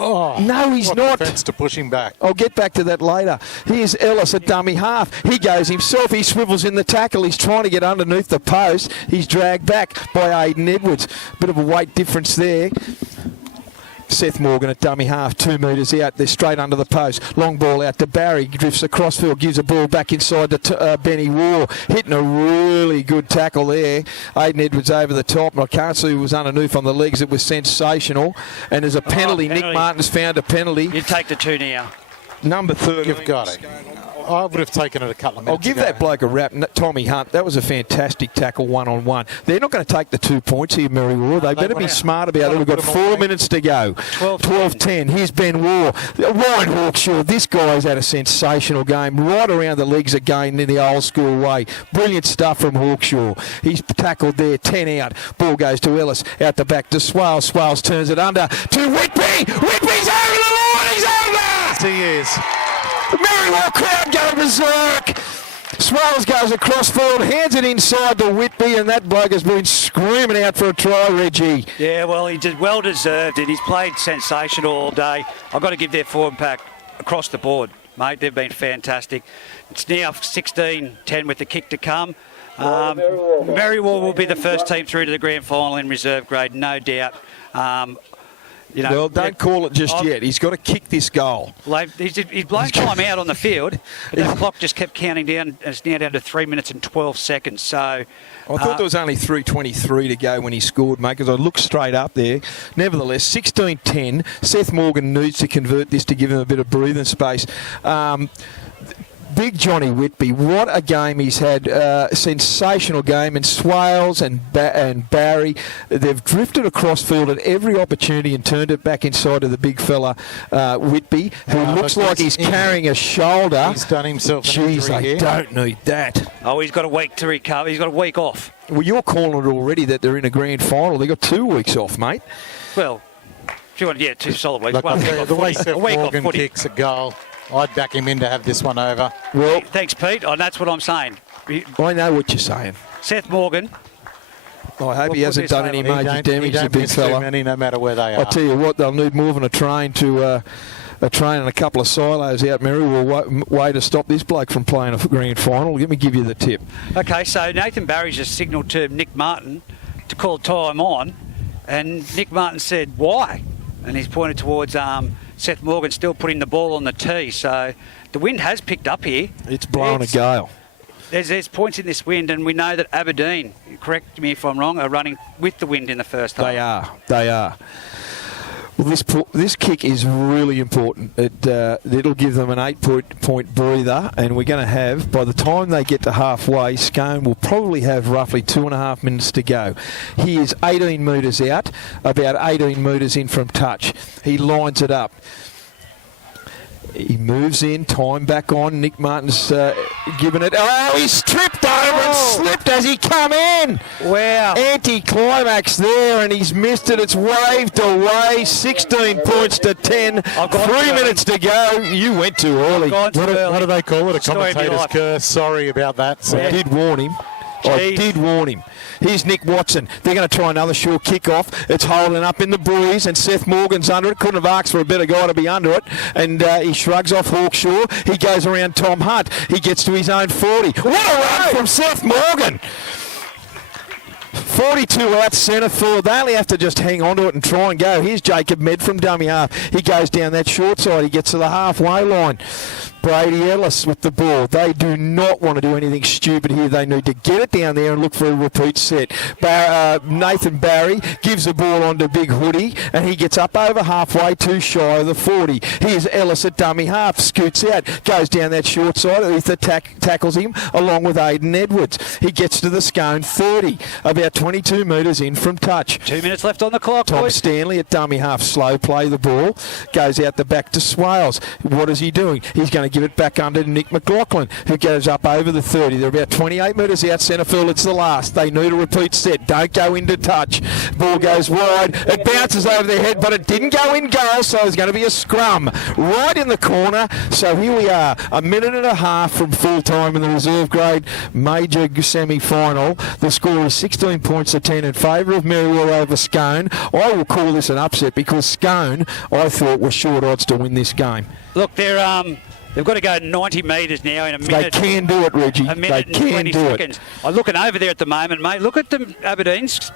Oh, no, he's not. Defense to push him back. I'll get back to that later. Here's Ellis at dummy half. He goes himself. He swivels in the tackle. He's trying to get underneath the post. He's dragged back by Aidan Edwards. Bit of a weight difference there. Seth Morgan at dummy half, 2 metres out. They're straight under the post. Long ball out to Barry. Drifts across field, gives a ball back inside to Benny War. Hitting a really good tackle there. Aidan Edwards over the top. And I can't see who was underneath on the legs. It was sensational. And there's a penalty. Nick Martin's found a penalty. You take the 2 now. Number 13. You've got it. I would have taken it a couple of minutes I'll give that bloke a rap. Tommy Hunt, that was a fantastic tackle one-on-one. They're not going to take the 2 points here, Maryville. They better be smart about it. We've got 4 minutes to go. 12-10. Here's Ben War. Ryan Hawkshaw, this guy's had a sensational game. Right around the legs again in the old school way. Brilliant stuff from Hawkshaw. He's tackled there, 10 out. Ball goes to Ellis. Out the back to Swales. Swales turns it under to Whitby. Whitby's over the line. He's over! Yes, he is. The Maryville crowd go berserk. Swales goes across field, hands it inside to Whitby, and that bloke has been screaming out for a try, Reggie. Yeah, well, he did well deserved it. He's played sensational all day. I've got to give their forward pack across the board, mate. They've been fantastic. It's now 16-10 with the kick to come. Maryville will be the first team through to the grand final in reserve grade, no doubt. Well, don't call it just yet. He's got to kick this goal. He's blown time out on the field. The clock just kept counting down, and it's now down to 3 minutes and 12 seconds. So I thought there was only 3:23 to go when he scored, mate, because I looked straight up there. Nevertheless, 16-10. Seth Morgan needs to convert this to give him a bit of breathing space. Big Johnny Whitby, what a game he's had. Sensational game. And Swales and Barry, they've drifted across field at every opportunity and turned it back inside of the big fella, Whitby, who looks like he's carrying a shoulder. He's done himself an injury here. Don't need that. Oh, he's got a week to recover. He's got a week off. Well, you're calling it already that they're in a grand final. They've got 2 weeks off, mate. Well, if you want, 2 solid weeks. Look, the way Seth Morgan kicks a goal, I'd back him in to have this one over. Well, thanks, Pete. Oh, that's what I'm saying. I know what you're saying. Seth Morgan. I hope he hasn't done any major damage, the big fella. Many, no matter where they are. I'll tell you what, they'll need more than a train and a couple of silos out Maryville way to stop this bloke from playing a grand final. Let me give you the tip. Okay, so Nathan Barry's just signalled to Nick Martin to call time on, and Nick Martin said, why? And he's pointed towards Seth Morgan still putting the ball on the tee. So the wind has picked up here. It's blowing a gale. There's points in this wind, and we know that Aberdeen, correct me if I'm wrong, are running with the wind in the first half. They are. Well, this kick is really important. It'll give them an 8-point breather, and we're going to have, by the time they get to halfway, Scone will probably have roughly 2.5 minutes to go. He is 18 metres out, about 18 metres in from touch. He lines it up. He moves in, time back on. Nick Martin's given it. Oh, he's tripped over and slipped as he come in. Wow. Anti-climax there, and he's missed it. It's waved away. 16 points to 10. 3 minutes to go. You went too early. What do they call it? A commentator's curse. Sorry about that. I did warn him. I did warn him. Here's Nick Watson. They're going to try another short kick-off. It's holding up in the breeze, and Seth Morgan's under it. Couldn't have asked for a better guy to be under it. And he shrugs off Hawkshaw. He goes around Tom Hunt. He gets to his own 40. What a run from Seth Morgan! 42 out centre forward. They only have to just hang on to it and try and go. Here's Jacob Med from dummy half. He goes down that short side. He gets to the halfway line. Brady Ellis with the ball. They do not want to do anything stupid here. They need to get it down there and look for a repeat set. Nathan Barry gives the ball on to Big Hoodie, and he gets up over halfway, too shy of the 40. Here's Ellis at dummy half, scoots out, goes down that short side. Ether tackles him along with Aidan Edwards. He gets to the Scone 30, about 22 metres in from touch. 2 minutes left on the clock, Tom boys. Stanley at dummy half, slow play the ball, goes out the back to Swales. What is he doing? He's going to give it back under Nick McLaughlin, who goes up over the 30. They're about 28 metres out centre field. It's the last. They need a repeat set. Don't go into touch. Ball goes wide. It bounces over their head, but it didn't go in goal, so there's going to be a scrum right in the corner. So here we are, a minute and a half from full time in the reserve grade major semi-final. The score is 16 points to 10 in favour of Maryville over Scone. I will call this an upset because Scone, I thought, were short odds to win this game. Look, they've got to go 90 metres now in a minute. They can do it, Reggie. A minute they can 20 do seconds. it. I'm looking over there at the moment, mate. Look at the Aberdeen's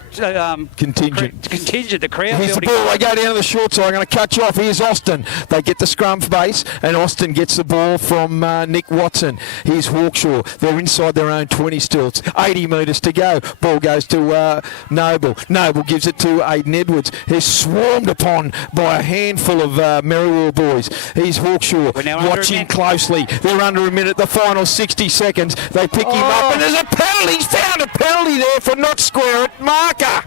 Contingent. The crowd. Here's the ball. They go down to the short side. I'm going to cut you off. Here's Austin. They get the scrum base, and Austin gets the ball from Nick Watson. Here's Hawkshaw. They're inside their own 20 still. It's 80 metres to go. Ball goes to Noble. Noble gives it to Aidan Edwards. He's swarmed upon by a handful of Maryville boys. Here's Hawkshaw. Watching closely. They're under a minute. The final 60 seconds. They pick him up, and there's a penalty. He's found a penalty there for not square at marker.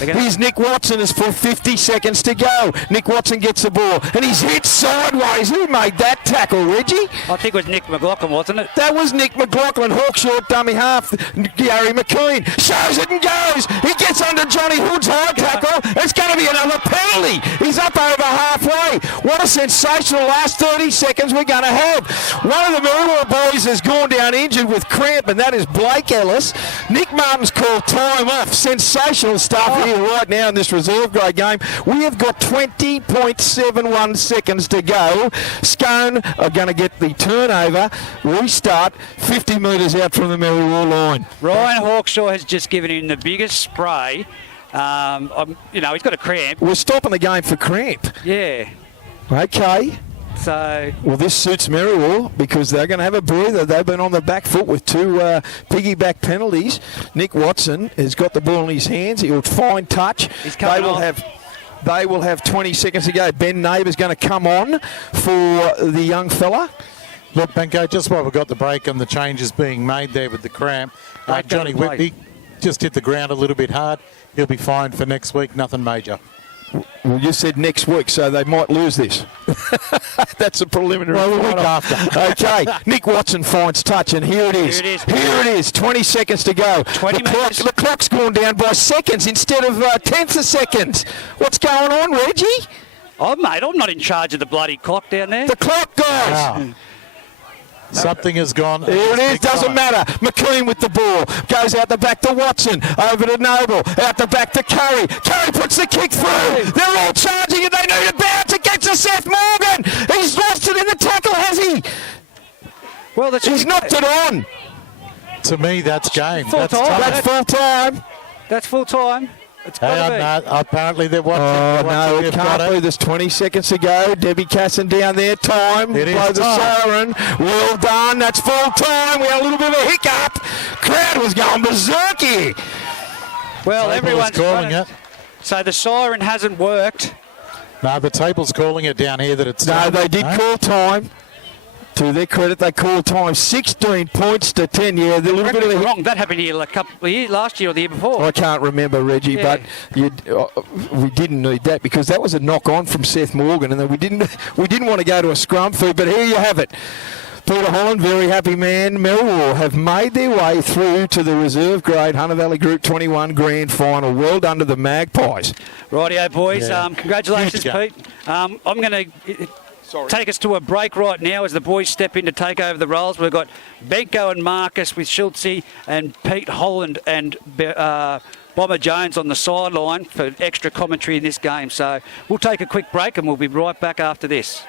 Here's Nick Watson. It's for 50 seconds to go. Nick Watson gets the ball, and he's hit sideways. Who made that tackle, Reggie? I think it was Nick McLaughlin, wasn't it? That was Nick McLaughlin. Hawkshaw dummy half. Gary McQueen shows it and goes. He gets under Johnny Hood's high tackle. It's going to be another penalty. He's up over halfway. What a sensational last 30 seconds we're going to have. One of the Maryville boys has gone down injured with cramp, and that is Blake Ellis. Nick Martin's called time off. Sensational stuff here right now in this reserve grade game. We have got 20.71 seconds to go. Scone are going to get the turnover. Restart 50 metres out from the Maryville line. Ryan Hawkshaw has just given him the biggest spray. He's got a cramp. We're stopping the game for cramp. Yeah. Okay. So, well, this suits Maryville because they're going to have a breather. They've been on the back foot with two piggyback penalties. Nick Watson has got the ball in his hands. He'll find touch. They will have 20 seconds to go. Ben Neighbour's going to come on for the young fella. Look, Benko, just while we've got the break and the changes being made there with the cramp, Johnny Whitby just hit the ground a little bit hard. He'll be fine for next week. Nothing major. Well, you said next week, so they might lose this. That's a preliminary. Well, the week after. Okay, Nick Watson finds touch, and here it is. Here it is. 20 seconds to go. The clock's gone down by seconds instead of tenths of seconds. What's going on, Reggie? Oh, mate, I'm not in charge of the bloody clock down there. The clock goes. Wow. Something has gone. Here it is, doesn't matter. McKean with the ball. Goes out the back to Watson. Over to Noble. Out the back to Curry. Curry puts the kick through. They're all charging it. They need a bounce. It gets to Seth Morgan. He's lost it in the tackle, has he? Well, he's knocked it on. To me, that's game. That's full time. That's full time. It's got to be. Apparently they're watching. No, it can't be. There's 20 seconds to go. Debbie Casson down there. Time. It is by the siren. Well done. That's full time. We had a little bit of a hiccup. Crowd was going berserk here. Well, everyone's calling it. So the siren hasn't worked. No, the table's calling it down here that it's. No, they did call time. To their credit, they called time 16 points to 10. Yeah, a little bit of a wrong. That happened here a couple of years, last year or the year before. I can't remember, Reggie, but we didn't need that because that was a knock on from Seth Morgan, and we didn't want to go to a scrum feed. But here you have it. Peter Holland, very happy man. Maryville have made their way through to the reserve grade Hunter Valley Group 21 grand final. Well done to the Magpies. Rightio, boys. Yeah. Congratulations, Pete. I'm going to take us to a break right now as the boys step in to take over the roles. We've got Benko and Marcus with Schultze and Pete Holland and Bomber Jones on the sideline for extra commentary in this game. So we'll take a quick break and we'll be right back after this.